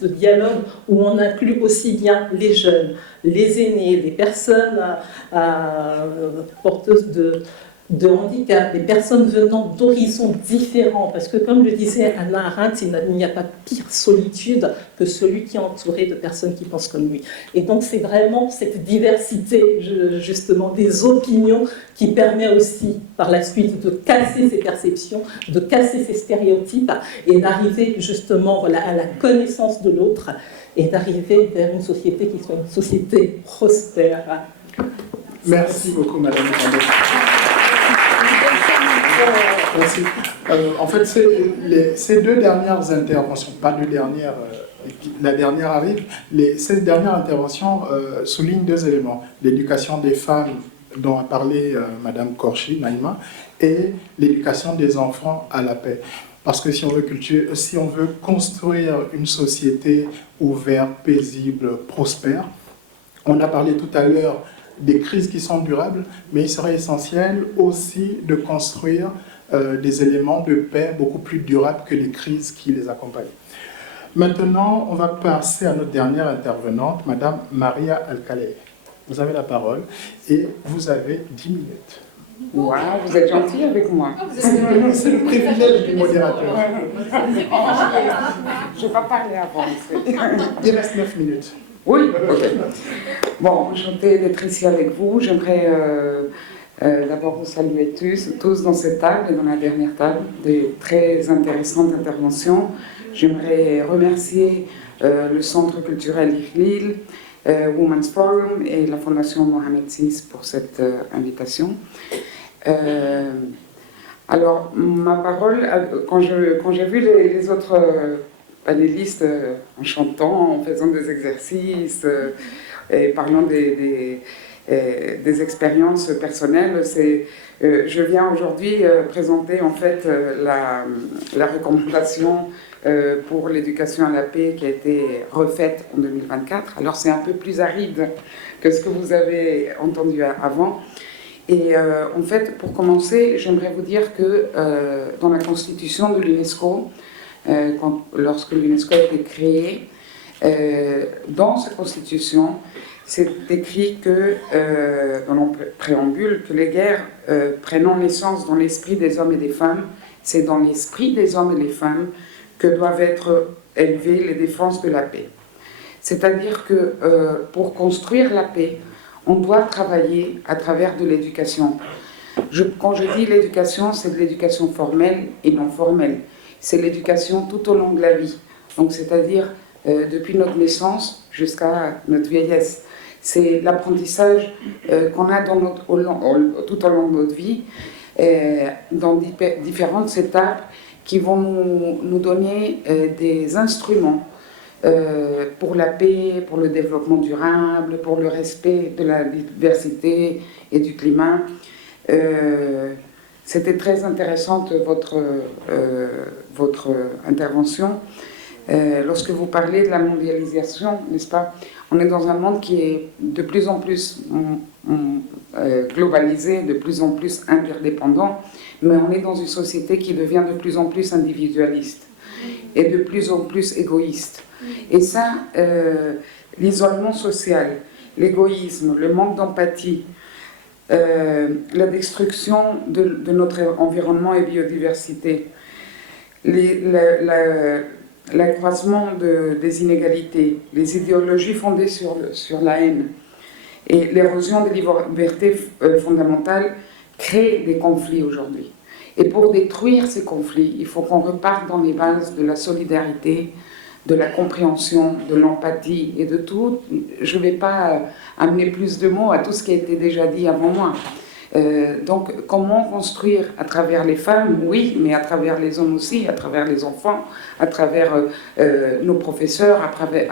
de dialogue où on inclut aussi bien les jeunes, les aînés, les personnes porteuses de handicap, des personnes venant d'horizons différents, parce que comme le disait Hannah Arendt, il n'y a pas pire solitude que celui qui est entouré de personnes qui pensent comme lui. Et donc c'est vraiment cette diversité justement des opinions qui permet aussi par la suite de casser ces perceptions, de casser ces stéréotypes, et d'arriver justement à la connaissance de l'autre, et d'arriver vers une société qui soit une société prospère. Merci beaucoup, Madame Miranda. Merci. En fait, ces deux dernières interventions, pas deux dernières, la dernière arrive, ces dernières interventions soulignent deux éléments. L'éducation des femmes, dont a parlé Madame Korchi, Naïma, et l'éducation des enfants à la paix. Parce que si on veut construire une société ouverte, paisible, prospère, on a parlé tout à l'heure des crises qui sont durables, mais il serait essentiel aussi de construire des éléments de paix beaucoup plus durables que les crises qui les accompagnent. Maintenant, on va passer à notre dernière intervenante, Madame Maria Alcalay. Vous avez la parole et vous avez 10 minutes. Waouh, vous êtes gentil avec moi. C'est le privilège du modérateur. Je n'ai pas parlé avant. Il reste 9 minutes. Oui, ok. Bon, enchantée d'être ici avec vous. J'aimerais d'abord vous saluer tous dans cette table et dans la dernière table, des très intéressantes interventions. J'aimerais remercier le Centre culturel Ikhlil, Women's Forum et la Fondation Mohamed VI pour cette invitation. Alors, ma parole, quand j'ai vu les autres panélistes en chantant, en faisant des exercices et parlant des expériences personnelles, je viens aujourd'hui présenter en fait la recommandation pour l'éducation à la paix qui a été refaite en 2024. Alors c'est un peu plus aride que ce que vous avez entendu avant. Et en fait, pour commencer, j'aimerais vous dire que dans la constitution de l'UNESCO, lorsque l'UNESCO a été créée, dans sa constitution, c'est écrit que, dans le préambule, que les guerres prenant naissance dans l'esprit des hommes et des femmes, c'est dans l'esprit des hommes et des femmes que doivent être élevées les défenses de la paix. C'est-à-dire que pour construire la paix, on doit travailler à travers de l'éducation. Quand je dis l'éducation, c'est de l'éducation formelle et non formelle. C'est l'éducation tout au long de la vie. Donc, c'est-à-dire depuis notre naissance jusqu'à notre vieillesse. C'est l'apprentissage qu'on a tout au long de notre vie, dans différentes étapes qui vont nous donner des instruments pour la paix, pour le développement durable, pour le respect de la diversité et du climat. C'était très intéressante votre intervention. Lorsque vous parlez de la mondialisation, n'est-ce pas, on est dans un monde qui est de plus en plus globalisé, de plus en plus interdépendant, mais on est dans une société qui devient de plus en plus individualiste et de plus en plus égoïste. Et ça, l'isolement social, l'égoïsme, le manque d'empathie, la destruction de notre environnement et biodiversité, l'accroissement des inégalités, les idéologies fondées sur la haine et l'érosion des libertés fondamentales créent des conflits aujourd'hui. Et pour détruire ces conflits, il faut qu'on reparte dans les bases de la solidarité, de la compréhension, de l'empathie et de tout. Je ne vais pas amener plus de mots à tout ce qui a été déjà dit avant moi. Donc, comment construire à travers les femmes, oui, mais à travers les hommes aussi, à travers les enfants, à travers nos professeurs, à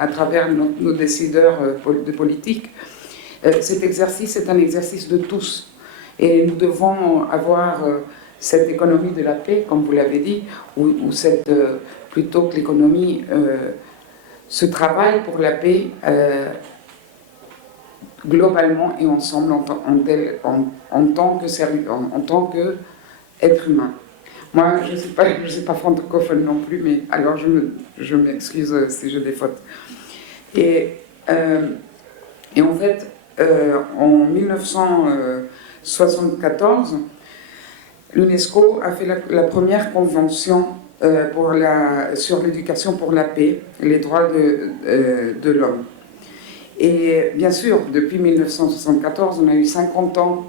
travers nos décideurs de politique. Cet exercice est un exercice de tous. Et nous devons avoir cette économie de la paix, comme vous l'avez dit, ou plutôt que l'économie, ce travail pour la paix globalement et ensemble en tant qu'être humain. Moi, je ne suis pas francophone non plus, mais alors je m'excuse si je défaute. Et en fait, en 1974, l'UNESCO a fait la première convention sur l'éducation pour la paix et les droits de l'homme. Et bien sûr, depuis 1974, on a eu 50 ans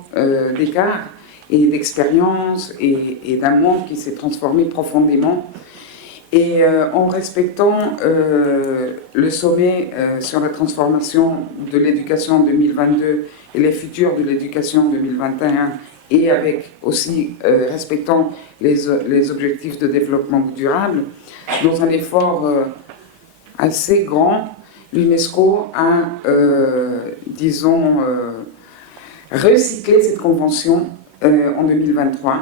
d'écart et d'expérience et d'un monde qui s'est transformé profondément. Et en respectant le sommet sur la transformation de l'éducation en 2022 et les futurs de l'éducation en 2021, et avec aussi respectant les objectifs de développement durable, dans un effort assez grand, l'UNESCO a, recyclé cette convention en 2023.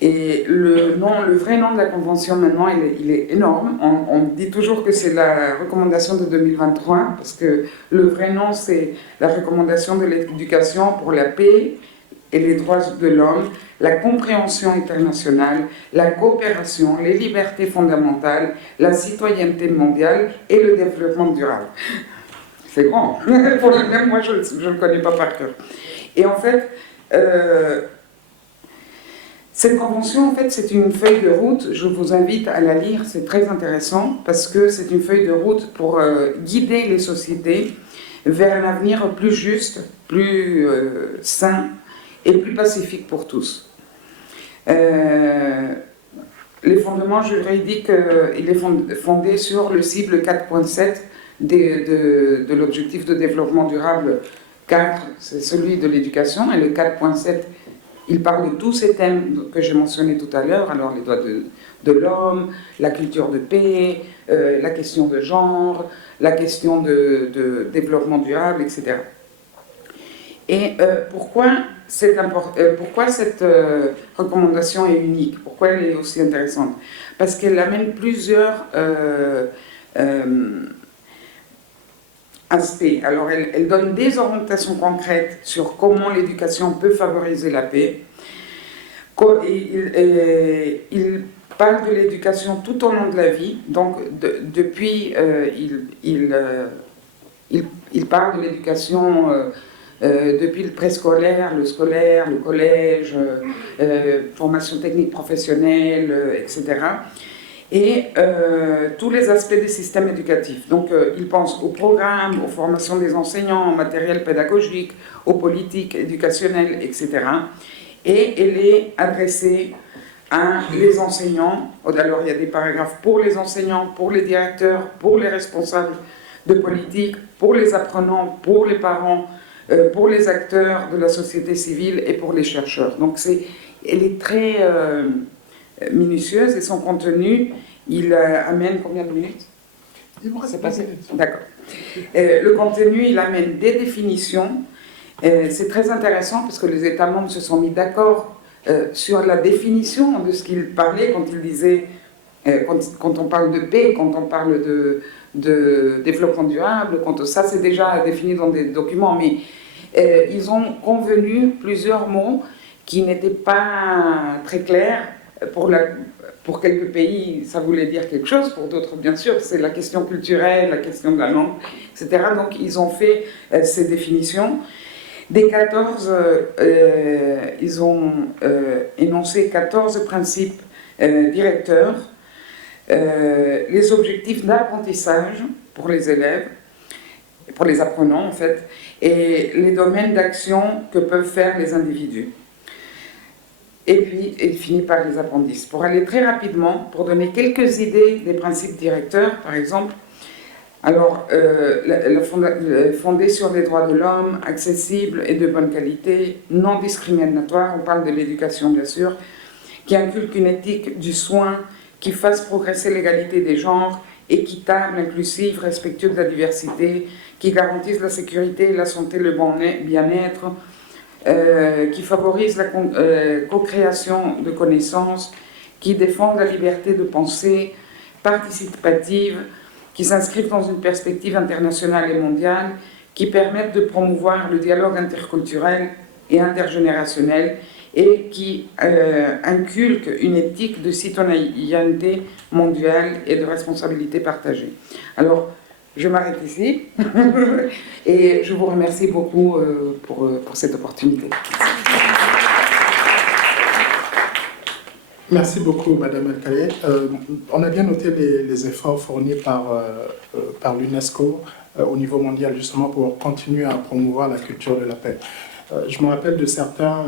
Et le vrai nom de la convention maintenant, il est énorme. On dit toujours que c'est la recommandation de 2023, parce que le vrai nom, c'est la recommandation de l'éducation pour la paix et les droits de l'homme, la compréhension internationale, la coopération, les libertés fondamentales, la citoyenneté mondiale et le développement durable. C'est grand. Pour le même, moi, je ne le connais pas par cœur. Et en fait, cette convention, en fait, c'est une feuille de route. Je vous invite à la lire, c'est très intéressant, parce que c'est une feuille de route pour guider les sociétés vers un avenir plus juste, plus sain et plus pacifique pour tous. Les fondements juridiques, il est fondé sur le cible 4.7 de l'objectif de développement durable 4, c'est celui de l'éducation, et le 4.7, il parle de tous ces thèmes que j'ai mentionnés tout à l'heure, alors les droits de l'homme, la culture de paix, la question de genre, la question de développement durable, etc. Et pourquoi cette recommandation est unique? Pourquoi elle est aussi intéressante? Parce qu'elle amène plusieurs aspects. Alors, elle donne des orientations concrètes sur comment l'éducation peut favoriser la paix. Il parle de l'éducation tout au long de la vie. Donc, il parle de l'éducation depuis le préscolaire, le scolaire, le collège, formation technique professionnelle, etc. Et tous les aspects des systèmes éducatifs. Donc, il pense aux programmes, aux formations des enseignants, au matériel pédagogique, aux politiques éducationnelles, etc. Et elle est adressée à les enseignants. Alors, il y a des paragraphes pour les enseignants, pour les directeurs, pour les responsables de politique, pour les apprenants, pour les parents, pour les acteurs de la société civile et pour les chercheurs. Donc, elle est très minutieuse et son contenu, il amène combien de minutes? C'est passé. D'accord. Le contenu, il amène des définitions. C'est très intéressant parce que les États membres se sont mis d'accord sur la définition de ce qu'il parlait quand il disait, quand on parle de paix, quand on parle de développement durable, ça c'est déjà défini dans des documents, mais ils ont convenu plusieurs mots qui n'étaient pas très clairs. Pour quelques pays, ça voulait dire quelque chose, pour d'autres, bien sûr, c'est la question culturelle, la question de la langue, etc. Donc, ils ont fait ces définitions. Des 14, ils ont énoncé 14 principes directeurs, les objectifs d'apprentissage pour les élèves, pour les apprenants en fait, et les domaines d'action que peuvent faire les individus. Et puis, il finit par les appendices. Pour aller très rapidement, pour donner quelques idées des principes directeurs, par exemple, alors, fondé sur les droits de l'homme, accessible et de bonne qualité, non discriminatoire, on parle de l'éducation bien sûr, qui inculque une éthique du soin, qui fasse progresser l'égalité des genres, équitable, inclusive, respectueuse de la diversité, qui garantisse la sécurité, la santé, le bien-être, qui favorise la co-création de connaissances, qui défend la liberté de pensée participative, qui s'inscrivent dans une perspective internationale et mondiale, qui permettent de promouvoir le dialogue interculturel et intergénérationnel et qui inculquent une éthique de citoyenneté mondiale et de responsabilité partagée. Alors, je m'arrête ici et je vous remercie beaucoup pour cette opportunité. Merci beaucoup, Madame Alcalé. On a bien noté les efforts fournis par l'UNESCO au niveau mondial, justement pour continuer à promouvoir la culture de la paix. Je me rappelle de certains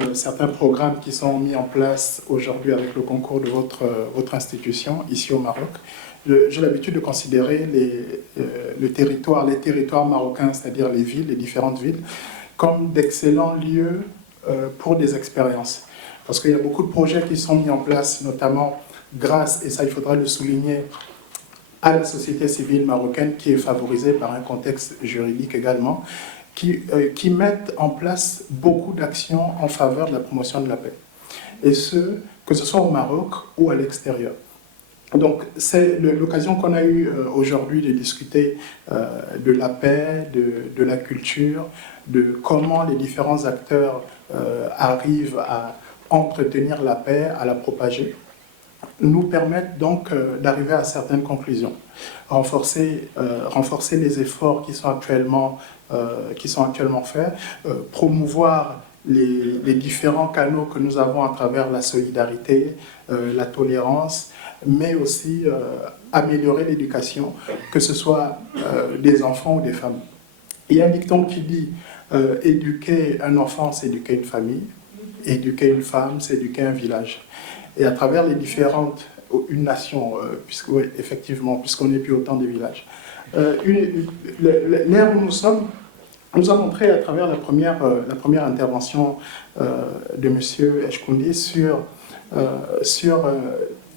programmes qui sont mis en place aujourd'hui avec le concours de votre institution, ici au Maroc. J'ai l'habitude de considérer les territoires marocains, c'est-à-dire les villes, les différentes villes, comme d'excellents lieux pour des expériences. Parce qu'il y a beaucoup de projets qui sont mis en place, notamment grâce, et ça il faudra le souligner, à la société civile marocaine qui est favorisée par un contexte juridique également, qui mettent en place beaucoup d'actions en faveur de la promotion de la paix. Et que ce soit au Maroc ou à l'extérieur. Donc c'est l'occasion qu'on a eue aujourd'hui de discuter de la paix, de la culture, de comment les différents acteurs arrivent à entretenir la paix, à la propager, nous permettent donc d'arriver à certaines conclusions. Renforcer les efforts qui sont actuellement faits, promouvoir les différents canaux que nous avons à travers la solidarité, la tolérance, mais aussi améliorer l'éducation, que ce soit des enfants ou des familles. Il y a un dicton qui dit éduquer un enfant, c'est éduquer une famille, éduquer une femme, c'est éduquer un village. Et à travers les différentes, une nation, effectivement, puisqu'on n'est plus autant des villages. L'ère où nous sommes nous a montré à travers la première intervention de M. Eshkoundi sur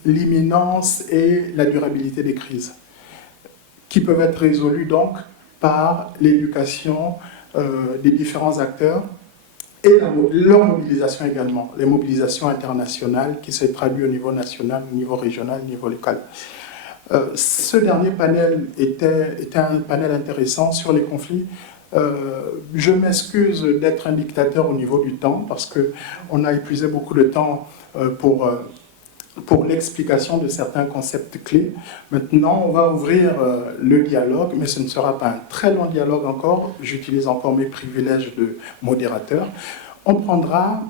l'imminence et la durabilité des crises, qui peuvent être résolues donc par l'éducation des différents acteurs et leur mobilisation également, les mobilisations internationales qui se traduisent au niveau national, au niveau régional, au niveau local. Ce dernier panel était un panel intéressant sur les conflits. Je m'excuse d'être un dictateur au niveau du temps parce qu'on a épuisé beaucoup de temps pour l'explication de certains concepts clés. Maintenant, on va ouvrir le dialogue, mais ce ne sera pas un très long dialogue encore. J'utilise encore mes privilèges de modérateur. On prendra,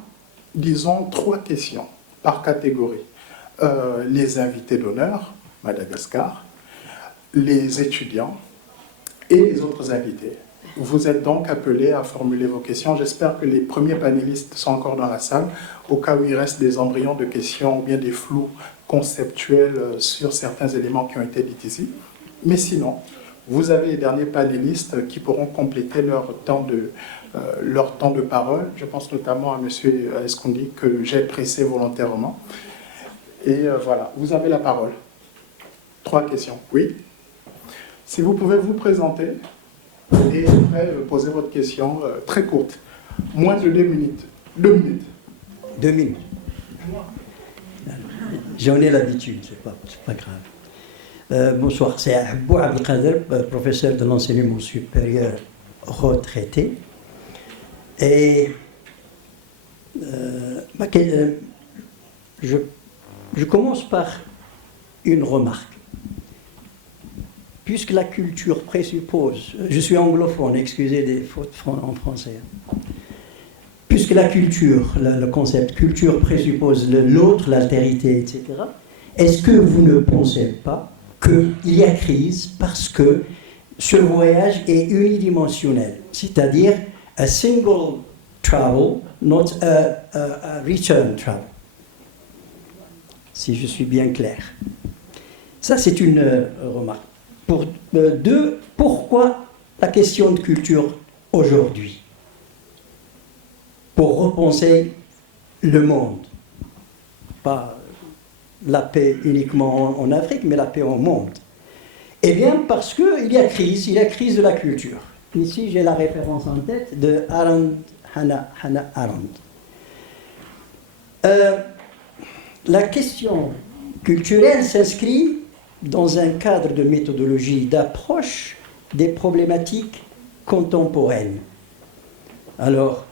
disons, 3 questions par catégorie. Les invités d'honneur, Madagascar, les étudiants et les autres invités. Vous êtes donc appelés à formuler vos questions. J'espère que les premiers panélistes sont encore dans la salle, au cas où il reste des embryons de questions ou bien des flous conceptuels sur certains éléments qui ont été dits ici. Mais sinon, vous avez les derniers panélistes qui pourront compléter leur temps de parole. Je pense notamment à M. Escondi, que j'ai pressé volontairement. Et voilà, vous avez la parole. 3 questions. Oui. Si vous pouvez vous présenter et après poser votre question très courte. Moins de 2 minutes. 2 minutes. 2 minutes. J'en ai l'habitude, c'est pas grave. Bonsoir, c'est Abou Abdelkader, professeur de l'enseignement supérieur retraité. Et je commence par une remarque. Puisque la culture présuppose, je suis anglophone, excusez des fautes en français. Puisque la culture, le concept culture présuppose l'autre, l'altérité, etc., est-ce que vous ne pensez pas qu'il y a crise parce que ce voyage est unidimensionnel, c'est-à-dire a single travel, not a return travel, si je suis bien clair. Ça, c'est une remarque. Pour 2, pourquoi la question de culture aujourd'hui? Pour repenser le monde. Pas la paix uniquement en Afrique, mais la paix au monde. Eh bien, parce qu'il y a crise de la culture. Ici, j'ai la référence en tête de Hannah Arendt. La question culturelle s'inscrit dans un cadre de méthodologie d'approche des problématiques contemporaines. Alors,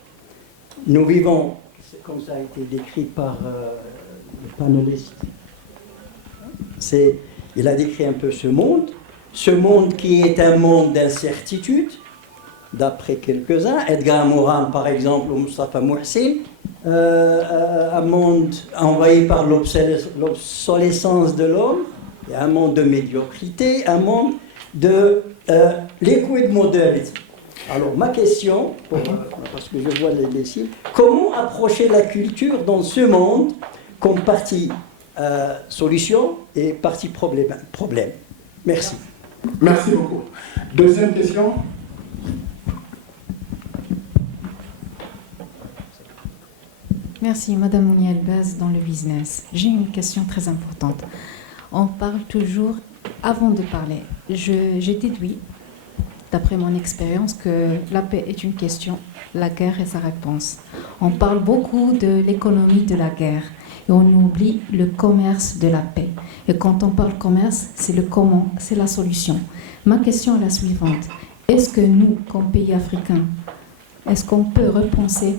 nous vivons, comme ça a été décrit par le panéliste, il a décrit un peu ce monde qui est un monde d'incertitude, d'après quelques-uns, Edgar Morin par exemple, ou Mustafa Mouhsin, un monde envahi par l'obsolescence de l'homme, et un monde de médiocrité, un monde de liquid modernity. Alors ma question, parce que je vois les signes, comment approcher la culture dans ce monde comme partie solution et partie problème? Merci. Merci beaucoup. Deuxième question. Merci, Madame Mouni Elbaz, dans le business. J'ai une question très importante. On parle toujours, avant de parler, j'ai déduit, d'après mon expérience, que la paix est une question, la guerre est sa réponse. On parle beaucoup de l'économie de la guerre et on oublie le commerce de la paix. Et quand on parle commerce, c'est le comment, c'est la solution. Ma question est la suivante. Est-ce que nous, comme pays africains, est-ce qu'on peut repenser,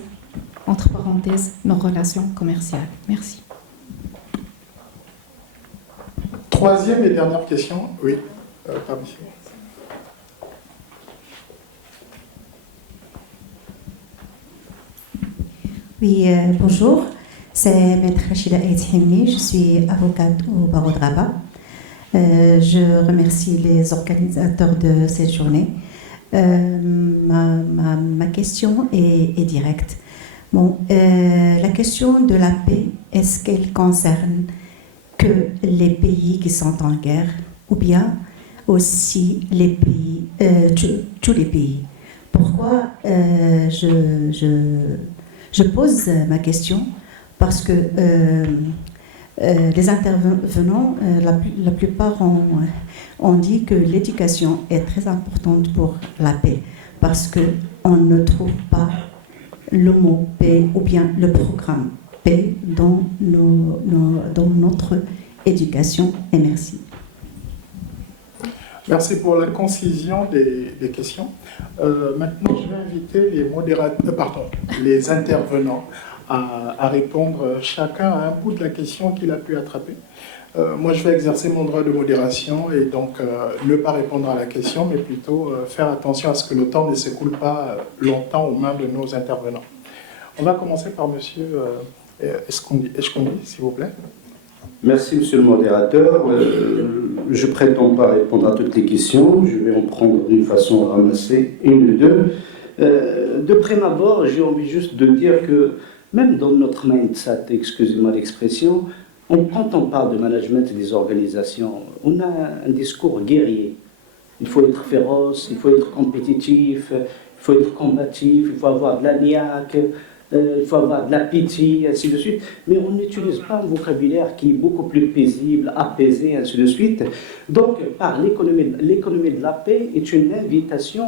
entre parenthèses, nos relations commerciales? Merci. Troisième et dernière question. Oui, pardon. Oui, bonjour. C'est Maître Rachida Aït-Himmi. Je suis avocate au barreau de Rabat. Je remercie les organisateurs de cette journée. Ma question est directe. Bon, la question de la paix, est-ce qu'elle concerne que les pays qui sont en guerre ou bien aussi les pays, tous les pays? Pourquoi je pose ma question? Parce que les intervenants, la plupart ont dit que l'éducation est très importante pour la paix, parce qu'on ne trouve pas le mot paix ou bien le programme paix dans notre éducation. Et merci. Merci pour la concision des questions. Maintenant, je vais inviter les intervenants à répondre chacun à un bout de la question qu'il a pu attraper. Moi, je vais exercer mon droit de modération et donc ne pas répondre à la question, mais plutôt faire attention à ce que le temps ne s'écoule pas longtemps aux mains de nos intervenants. On va commencer par monsieur Eshkondi, s'il vous plaît. Merci, monsieur le modérateur. Je ne prétends pas répondre à toutes les questions. Je vais en prendre d'une façon ramassée, une ou deux. De prime abord, j'ai envie juste de dire que même dans notre mindset, excusez-moi l'expression, quand on parle de management des organisations, on a un discours guerrier. Il faut être féroce, il faut être compétitif, il faut être combatif, il faut avoir de la niaque, il faut avoir de la pitié, ainsi de suite. Mais on n'utilise pas un vocabulaire qui est beaucoup plus paisible, apaisé, ainsi de suite. Donc, par l'économie de la paix est une invitation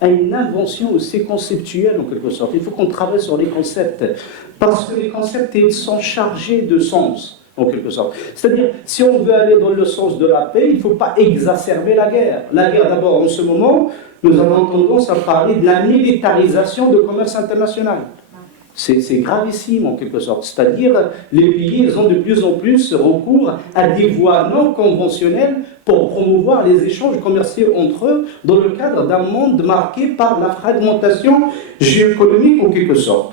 à une invention aussi conceptuelle, en quelque sorte. Il faut qu'on travaille sur les concepts, parce que les concepts ils sont chargés de sens, en quelque sorte. C'est-à-dire, si on veut aller dans le sens de la paix, il ne faut pas exacerber la guerre. La guerre, d'abord, en ce moment, nous avons tendance à parler de la militarisation du commerce international. C'est gravissime, en quelque sorte. C'est-à-dire, les pays, ils ont de plus en plus recours à des voies non conventionnelles pour promouvoir les échanges commerciaux entre eux dans le cadre d'un monde marqué par la fragmentation géoéconomique, en quelque sorte.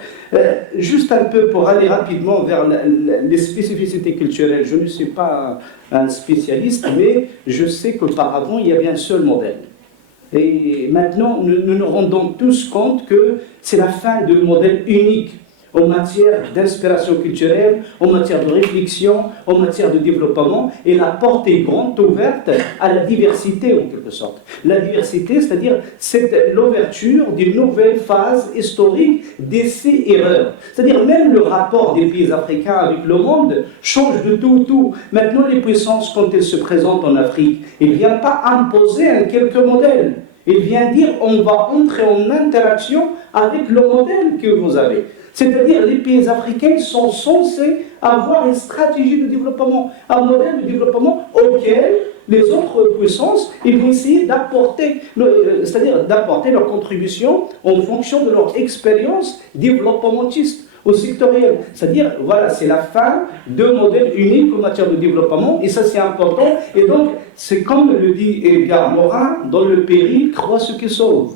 Juste un peu pour aller rapidement vers les spécificités culturelles. Je ne suis pas un spécialiste, mais je sais qu'auparavant, il y avait un seul modèle. Et maintenant, nous nous rendons tous compte que c'est la fin du modèle unique en matière d'inspiration culturelle, en matière de réflexion, en matière de développement, et la porte est grande ouverte à la diversité en quelque sorte. La diversité, c'est-à-dire c'est l'ouverture d'une nouvelle phase historique d'essais-erreurs. C'est-à-dire même le rapport des pays africains avec le monde change de tout au tout. Maintenant, les puissances, quand elles se présentent en Afrique, elles ne viennent pas imposer un quelque modèle. Elles viennent dire on va entrer en interaction avec le modèle que vous avez. C'est-à-dire les pays africains sont censés avoir une stratégie de développement, un modèle de développement auquel les autres puissances ils vont essayer d'apporter, c'est-à-dire d'apporter leur contribution en fonction de leur expérience développementiste ou sectorielle. C'est-à-dire, voilà, c'est la fin de modèles uniques en matière de développement, et ça c'est important. Et donc, c'est comme le dit Edgar Morin, dans le péril, croit ce qui sauve.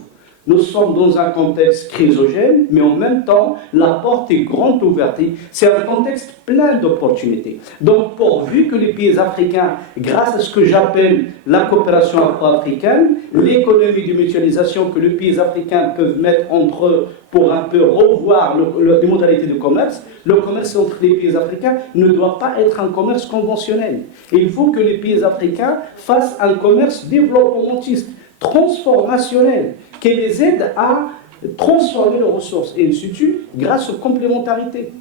Nous sommes dans un contexte chrysogène, mais en même temps, la porte est grande ouverte. C'est un contexte plein d'opportunités. Donc, pourvu que les pays africains, grâce à ce que j'appelle la coopération afro-africaine, l'économie de mutualisation que les pays africains peuvent mettre entre eux pour un peu revoir les modalités de commerce, le commerce entre les pays africains ne doit pas être un commerce conventionnel. Il faut que les pays africains fassent un commerce développementiste, transformationnel, qui les aide à transformer leurs ressources et ainsi de suite grâce aux complémentarités.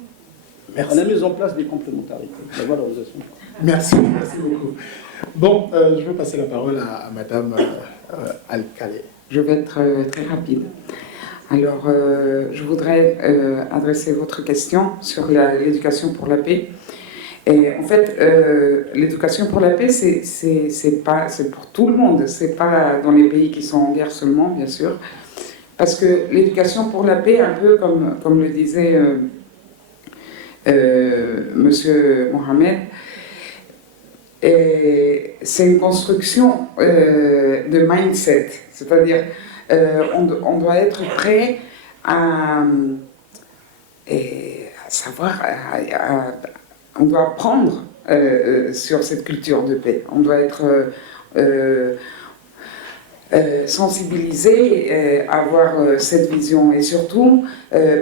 Merci. On a mis en place des complémentarités, la valorisation. Merci beaucoup. Bon, je vais passer la parole à Madame Al-Khalé. Je vais être très rapide. Alors, je voudrais adresser votre question sur l'éducation pour la paix. Et en fait, l'éducation pour la paix, c'est pour tout le monde. C'est pas dans les pays qui sont en guerre seulement, bien sûr. Parce que l'éducation pour la paix, un peu comme le disait Monsieur Mohamed, c'est une construction de mindset. C'est-à-dire, on doit être prêt à savoir, on doit apprendre sur cette culture de paix. On doit être sensibilisé, avoir cette vision. Et surtout,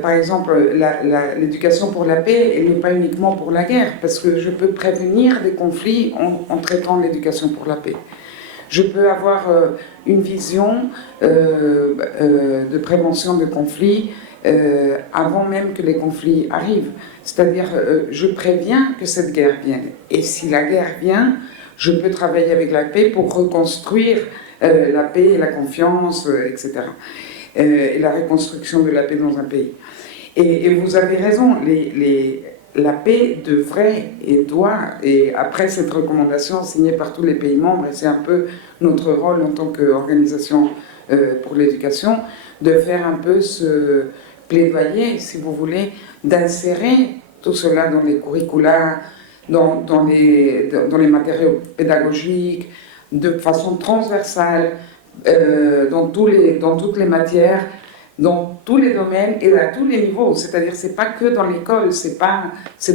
par exemple, l'éducation pour la paix, elle n'est pas uniquement pour la guerre, parce que je peux prévenir des conflits en traitant l'éducation pour la paix. Je peux avoir une vision de prévention de conflits avant même que les conflits arrivent. C'est-à-dire, je préviens que cette guerre vienne. Et si la guerre vient, je peux travailler avec la paix pour reconstruire la paix, la confiance, etc. Et la reconstruction de la paix dans un pays. Et vous avez raison, la paix devrait et doit, et après cette recommandation signée par tous les pays membres, et c'est un peu notre rôle en tant qu'organisation pour l'éducation, de faire un peu ce plaidoyer, si vous voulez, d'insérer tout cela dans les curricula, dans les matériaux pédagogiques, de façon transversale, dans toutes les matières, dans tous les domaines et à tous les niveaux. C'est-à-dire, c'est pas que dans l'école, c'est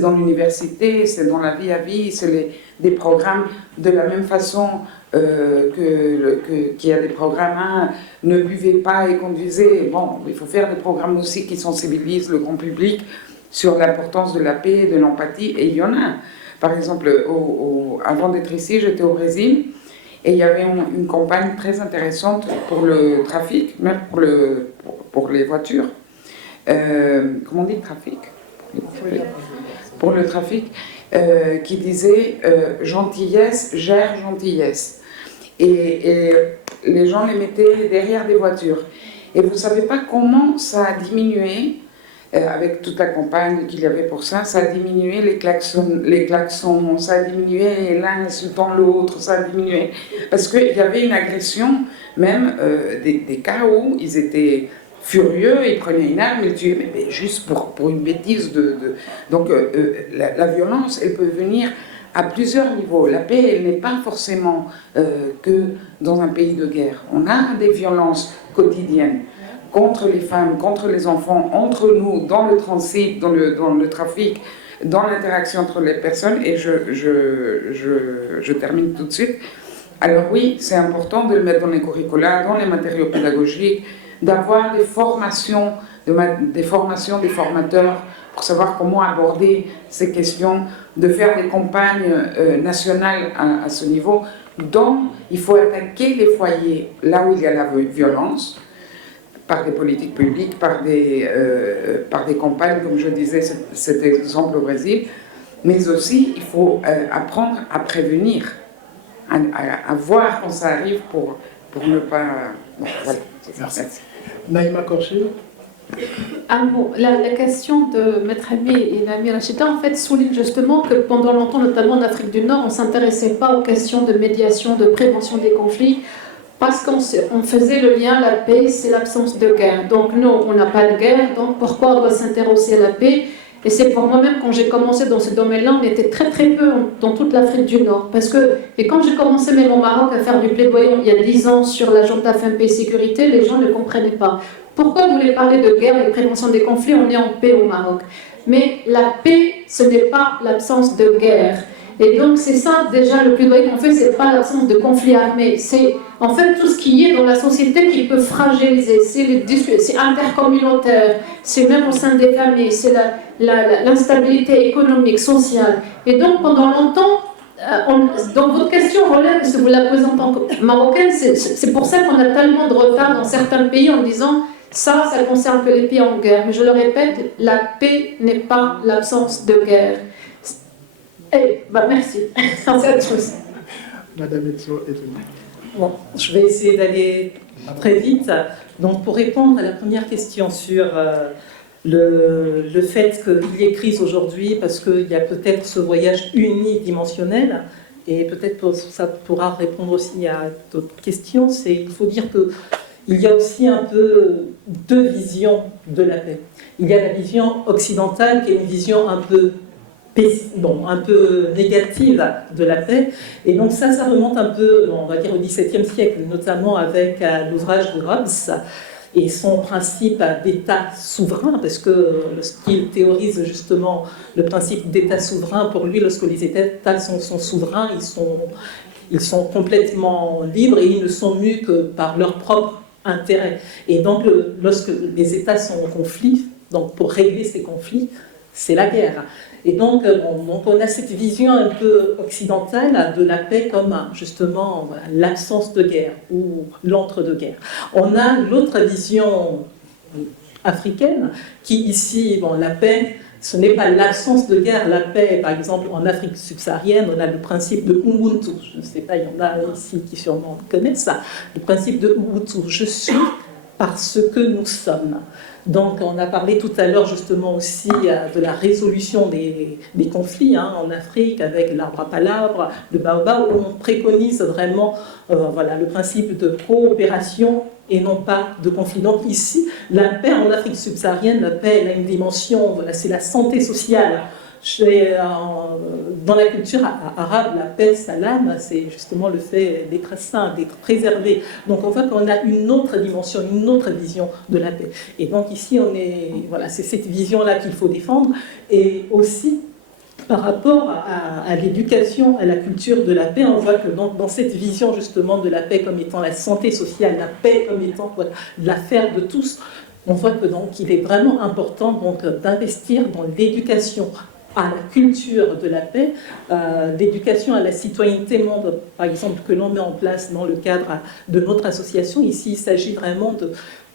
dans l'université, c'est dans la vie à vie, c'est des programmes de la même façon qu'il y a des programmes ne buvez pas et conduisez. Bon, il faut faire des programmes aussi qui sensibilisent le grand public sur l'importance de la paix, de l'empathie, et il y en a. Par exemple, avant d'être ici, j'étais au Brésil, et il y avait une campagne très intéressante pour le trafic, même pour les voitures. Comment on dit trafic? Pour le trafic, qui disait gentillesse gère gentillesse. Et les gens les mettaient derrière des voitures. Et vous ne savez pas comment ça a diminué, avec toute la campagne qu'il y avait pour ça, ça a diminué les klaxons, ça a diminué l'un insultant l'autre, ça a diminué. Parce qu'il y avait une agression, même des cas où ils étaient furieux, ils prenaient une arme, ils tuaient, mais juste pour une bêtise. Donc la violence, elle peut venir à plusieurs niveaux. La paix, elle n'est pas forcément que dans un pays de guerre. On a des violences quotidiennes contre les femmes, contre les enfants, entre nous, dans le transit, dans le trafic, dans l'interaction entre les personnes. Et je termine tout de suite. Alors oui, c'est important de le mettre dans les curricula, dans les matériaux pédagogiques, d'avoir des formations, des formateurs pour savoir comment aborder ces questions, de faire des campagnes nationales à ce niveau. Donc, il faut attaquer les foyers là où il y a la violence, par des politiques publiques, par des campagnes, comme je disais, cet exemple au Brésil, mais aussi il faut apprendre à prévenir, à voir quand ça arrive pour ne pas... Bon, voilà. Merci. Naïma Korché. Un mot. La question de Maître Aimé et Nami Rachida, en fait, souligne justement que pendant longtemps, notamment en Afrique du Nord, on ne s'intéressait pas aux questions de médiation, de prévention des conflits, parce qu'on faisait le lien, la paix, c'est l'absence de guerre. Donc nous, on n'a pas de guerre, donc pourquoi on doit s'intéresser à la paix? Et c'est pour moi-même, quand j'ai commencé dans ce domaine-là, on était très très peu dans toute l'Afrique du Nord. Et quand j'ai commencé même au Maroc à faire du plaidoyer il y a 10 ans sur l'agenda fin paix sécurité, les gens ne comprenaient pas. Pourquoi vous voulez parler de guerre et de prévention des conflits? On est en paix au Maroc. Mais la paix, ce n'est pas l'absence de guerre. Et donc c'est ça déjà le plaidoyer qu'on fait, c'est pas l'absence de conflit armé, c'est en fait tout ce qui est dans la société qui peut fragiliser, c'est intercommunautaire, c'est même au sein des familles, c'est l'instabilité économique, sociale. Et donc pendant longtemps, dans votre question relève, parce que vous la posez en tant que marocaine, c'est pour ça qu'on a tellement de retard dans certains pays en disant ça concerne que les pays en guerre. Mais je le répète, la paix n'est pas l'absence de guerre. Merci. Madame Etso est venue. Bon, je vais essayer d'aller très vite. Donc, pour répondre à la première question sur le fait qu'il y ait crise aujourd'hui, parce qu'il y a peut-être ce voyage unidimensionnel, et peut-être que ça pourra répondre aussi à d'autres questions, il faut dire qu'il y a aussi un peu deux visions de la paix. Il y a la vision occidentale qui est une vision un peu négative de la paix. Et donc ça remonte un peu, on va dire, au XVIIe siècle, notamment avec l'ouvrage de Hobbes et son principe d'État souverain, parce que lorsqu'il théorise justement le principe d'État souverain, pour lui, lorsque les États sont souverains, ils sont complètement libres et ils ne sont mus que par leur propre intérêt. Et donc, lorsque les États sont en conflit, donc pour régler ces conflits, c'est la guerre. Et donc on a cette vision un peu occidentale de la paix comme justement l'absence de guerre ou l'entre-deux-guerres. On a l'autre vision africaine qui ici, la paix, ce n'est pas l'absence de guerre. La paix, par exemple, en Afrique subsaharienne, on a le principe de Ubuntu. Je ne sais pas, il y en a ici qui sûrement connaissent ça. Le principe de Ubuntu, je suis par ce que nous sommes. Donc, on a parlé tout à l'heure justement aussi de la résolution des conflits en Afrique avec l'arbre à palabres, le baobab, où on préconise vraiment voilà, le principe de coopération et non pas de conflit. Donc ici, la paix en Afrique subsaharienne, la paix elle a une dimension, voilà, c'est la santé sociale. Dans la culture arabe, la paix, salam, c'est justement le fait d'être sain, d'être préservé. Donc on voit qu'on a une autre dimension, une autre vision de la paix. Et donc ici, voilà, c'est cette vision-là qu'il faut défendre. Et aussi, par rapport à l'éducation, à la culture de la paix, on voit que dans cette vision justement de la paix comme étant la santé sociale, la paix comme étant voilà, l'affaire de tous, on voit que donc il est vraiment important donc d'investir dans l'éducation à la culture de la paix, l'éducation à la citoyenneté monde, par exemple, que l'on met en place dans le cadre de notre association. Ici, il s'agit vraiment de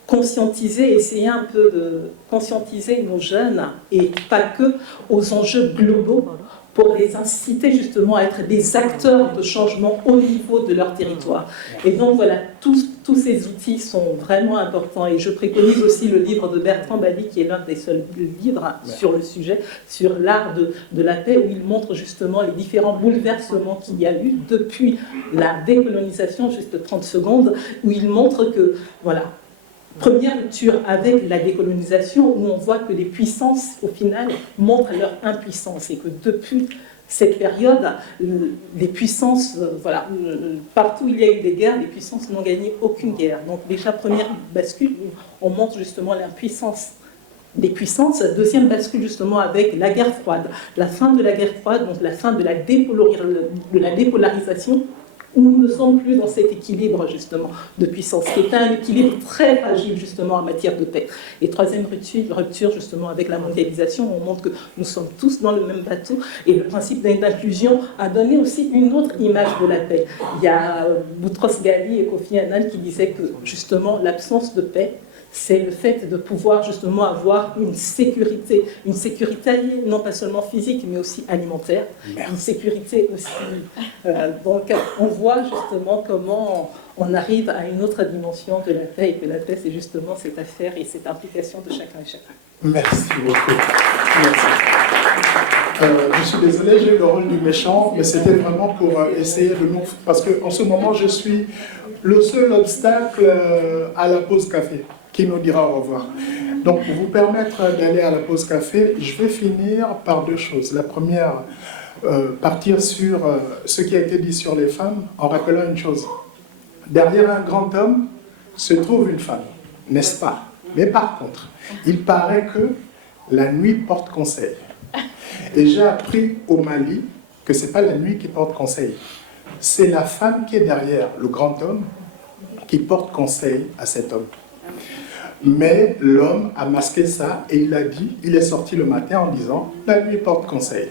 conscientiser, essayer un peu de conscientiser nos jeunes, et pas que, aux enjeux globaux, pour les inciter justement à être des acteurs de changement au niveau de leur territoire. Et donc voilà, tous ces outils sont vraiment importants, et je préconise aussi le livre de Bertrand Bally, qui est l'un des seuls livres sur le sujet, sur l'art de la paix, où il montre justement les différents bouleversements qu'il y a eu depuis la décolonisation, juste 30 secondes, où il montre que, voilà, première rupture avec la décolonisation, où on voit que les puissances, au final, montrent leur impuissance, et que depuis cette période, les puissances, voilà, partout où il y a eu des guerres, les puissances n'ont gagné aucune guerre. Donc déjà, première bascule, on montre justement l'impuissance des puissances. Deuxième bascule justement avec la guerre froide, la fin de la guerre froide, donc la fin de la dépolarisation, où nous ne sommes plus dans cet équilibre justement de puissance, qui est un équilibre très fragile justement en matière de paix. Et troisième rupture justement avec la mondialisation, on montre que nous sommes tous dans le même bateau, et le principe d'inclusion a donné aussi une autre image de la paix. Il y a Boutros Ghali et Kofi Annan qui disaient que justement l'absence de paix, c'est le fait de pouvoir justement avoir une sécurité non pas seulement physique, mais aussi alimentaire, une sécurité aussi. Donc on voit justement comment on arrive à une autre dimension de la paix, et que la paix, c'est justement cette affaire et cette implication de chacun et chacun. Merci beaucoup. Merci. Je suis désolé, j'ai eu le rôle du méchant, mais c'était vraiment pour essayer de nous... Parce qu'en ce moment, je suis le seul obstacle à la pause café, qui nous dira au revoir. Donc, pour vous permettre d'aller à la pause café, je vais finir par deux choses. La première, partir sur ce qui a été dit sur les femmes, en rappelant une chose. Derrière un grand homme se trouve une femme, n'est-ce pas? Mais par contre, il paraît que la nuit porte conseil. Et j'ai appris au Mali que ce n'est pas la nuit qui porte conseil. C'est la femme qui est derrière le grand homme qui porte conseil à cet homme. Mais l'homme a masqué ça et il a dit, il est sorti le matin en disant « La nuit porte conseil ».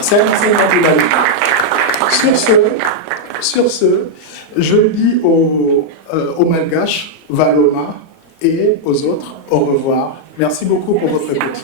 C'est un enseignement du Mali. Sur ce, je dis aux Malgaches, Valoma, et aux autres, au revoir. Merci beaucoup pour votre écoute.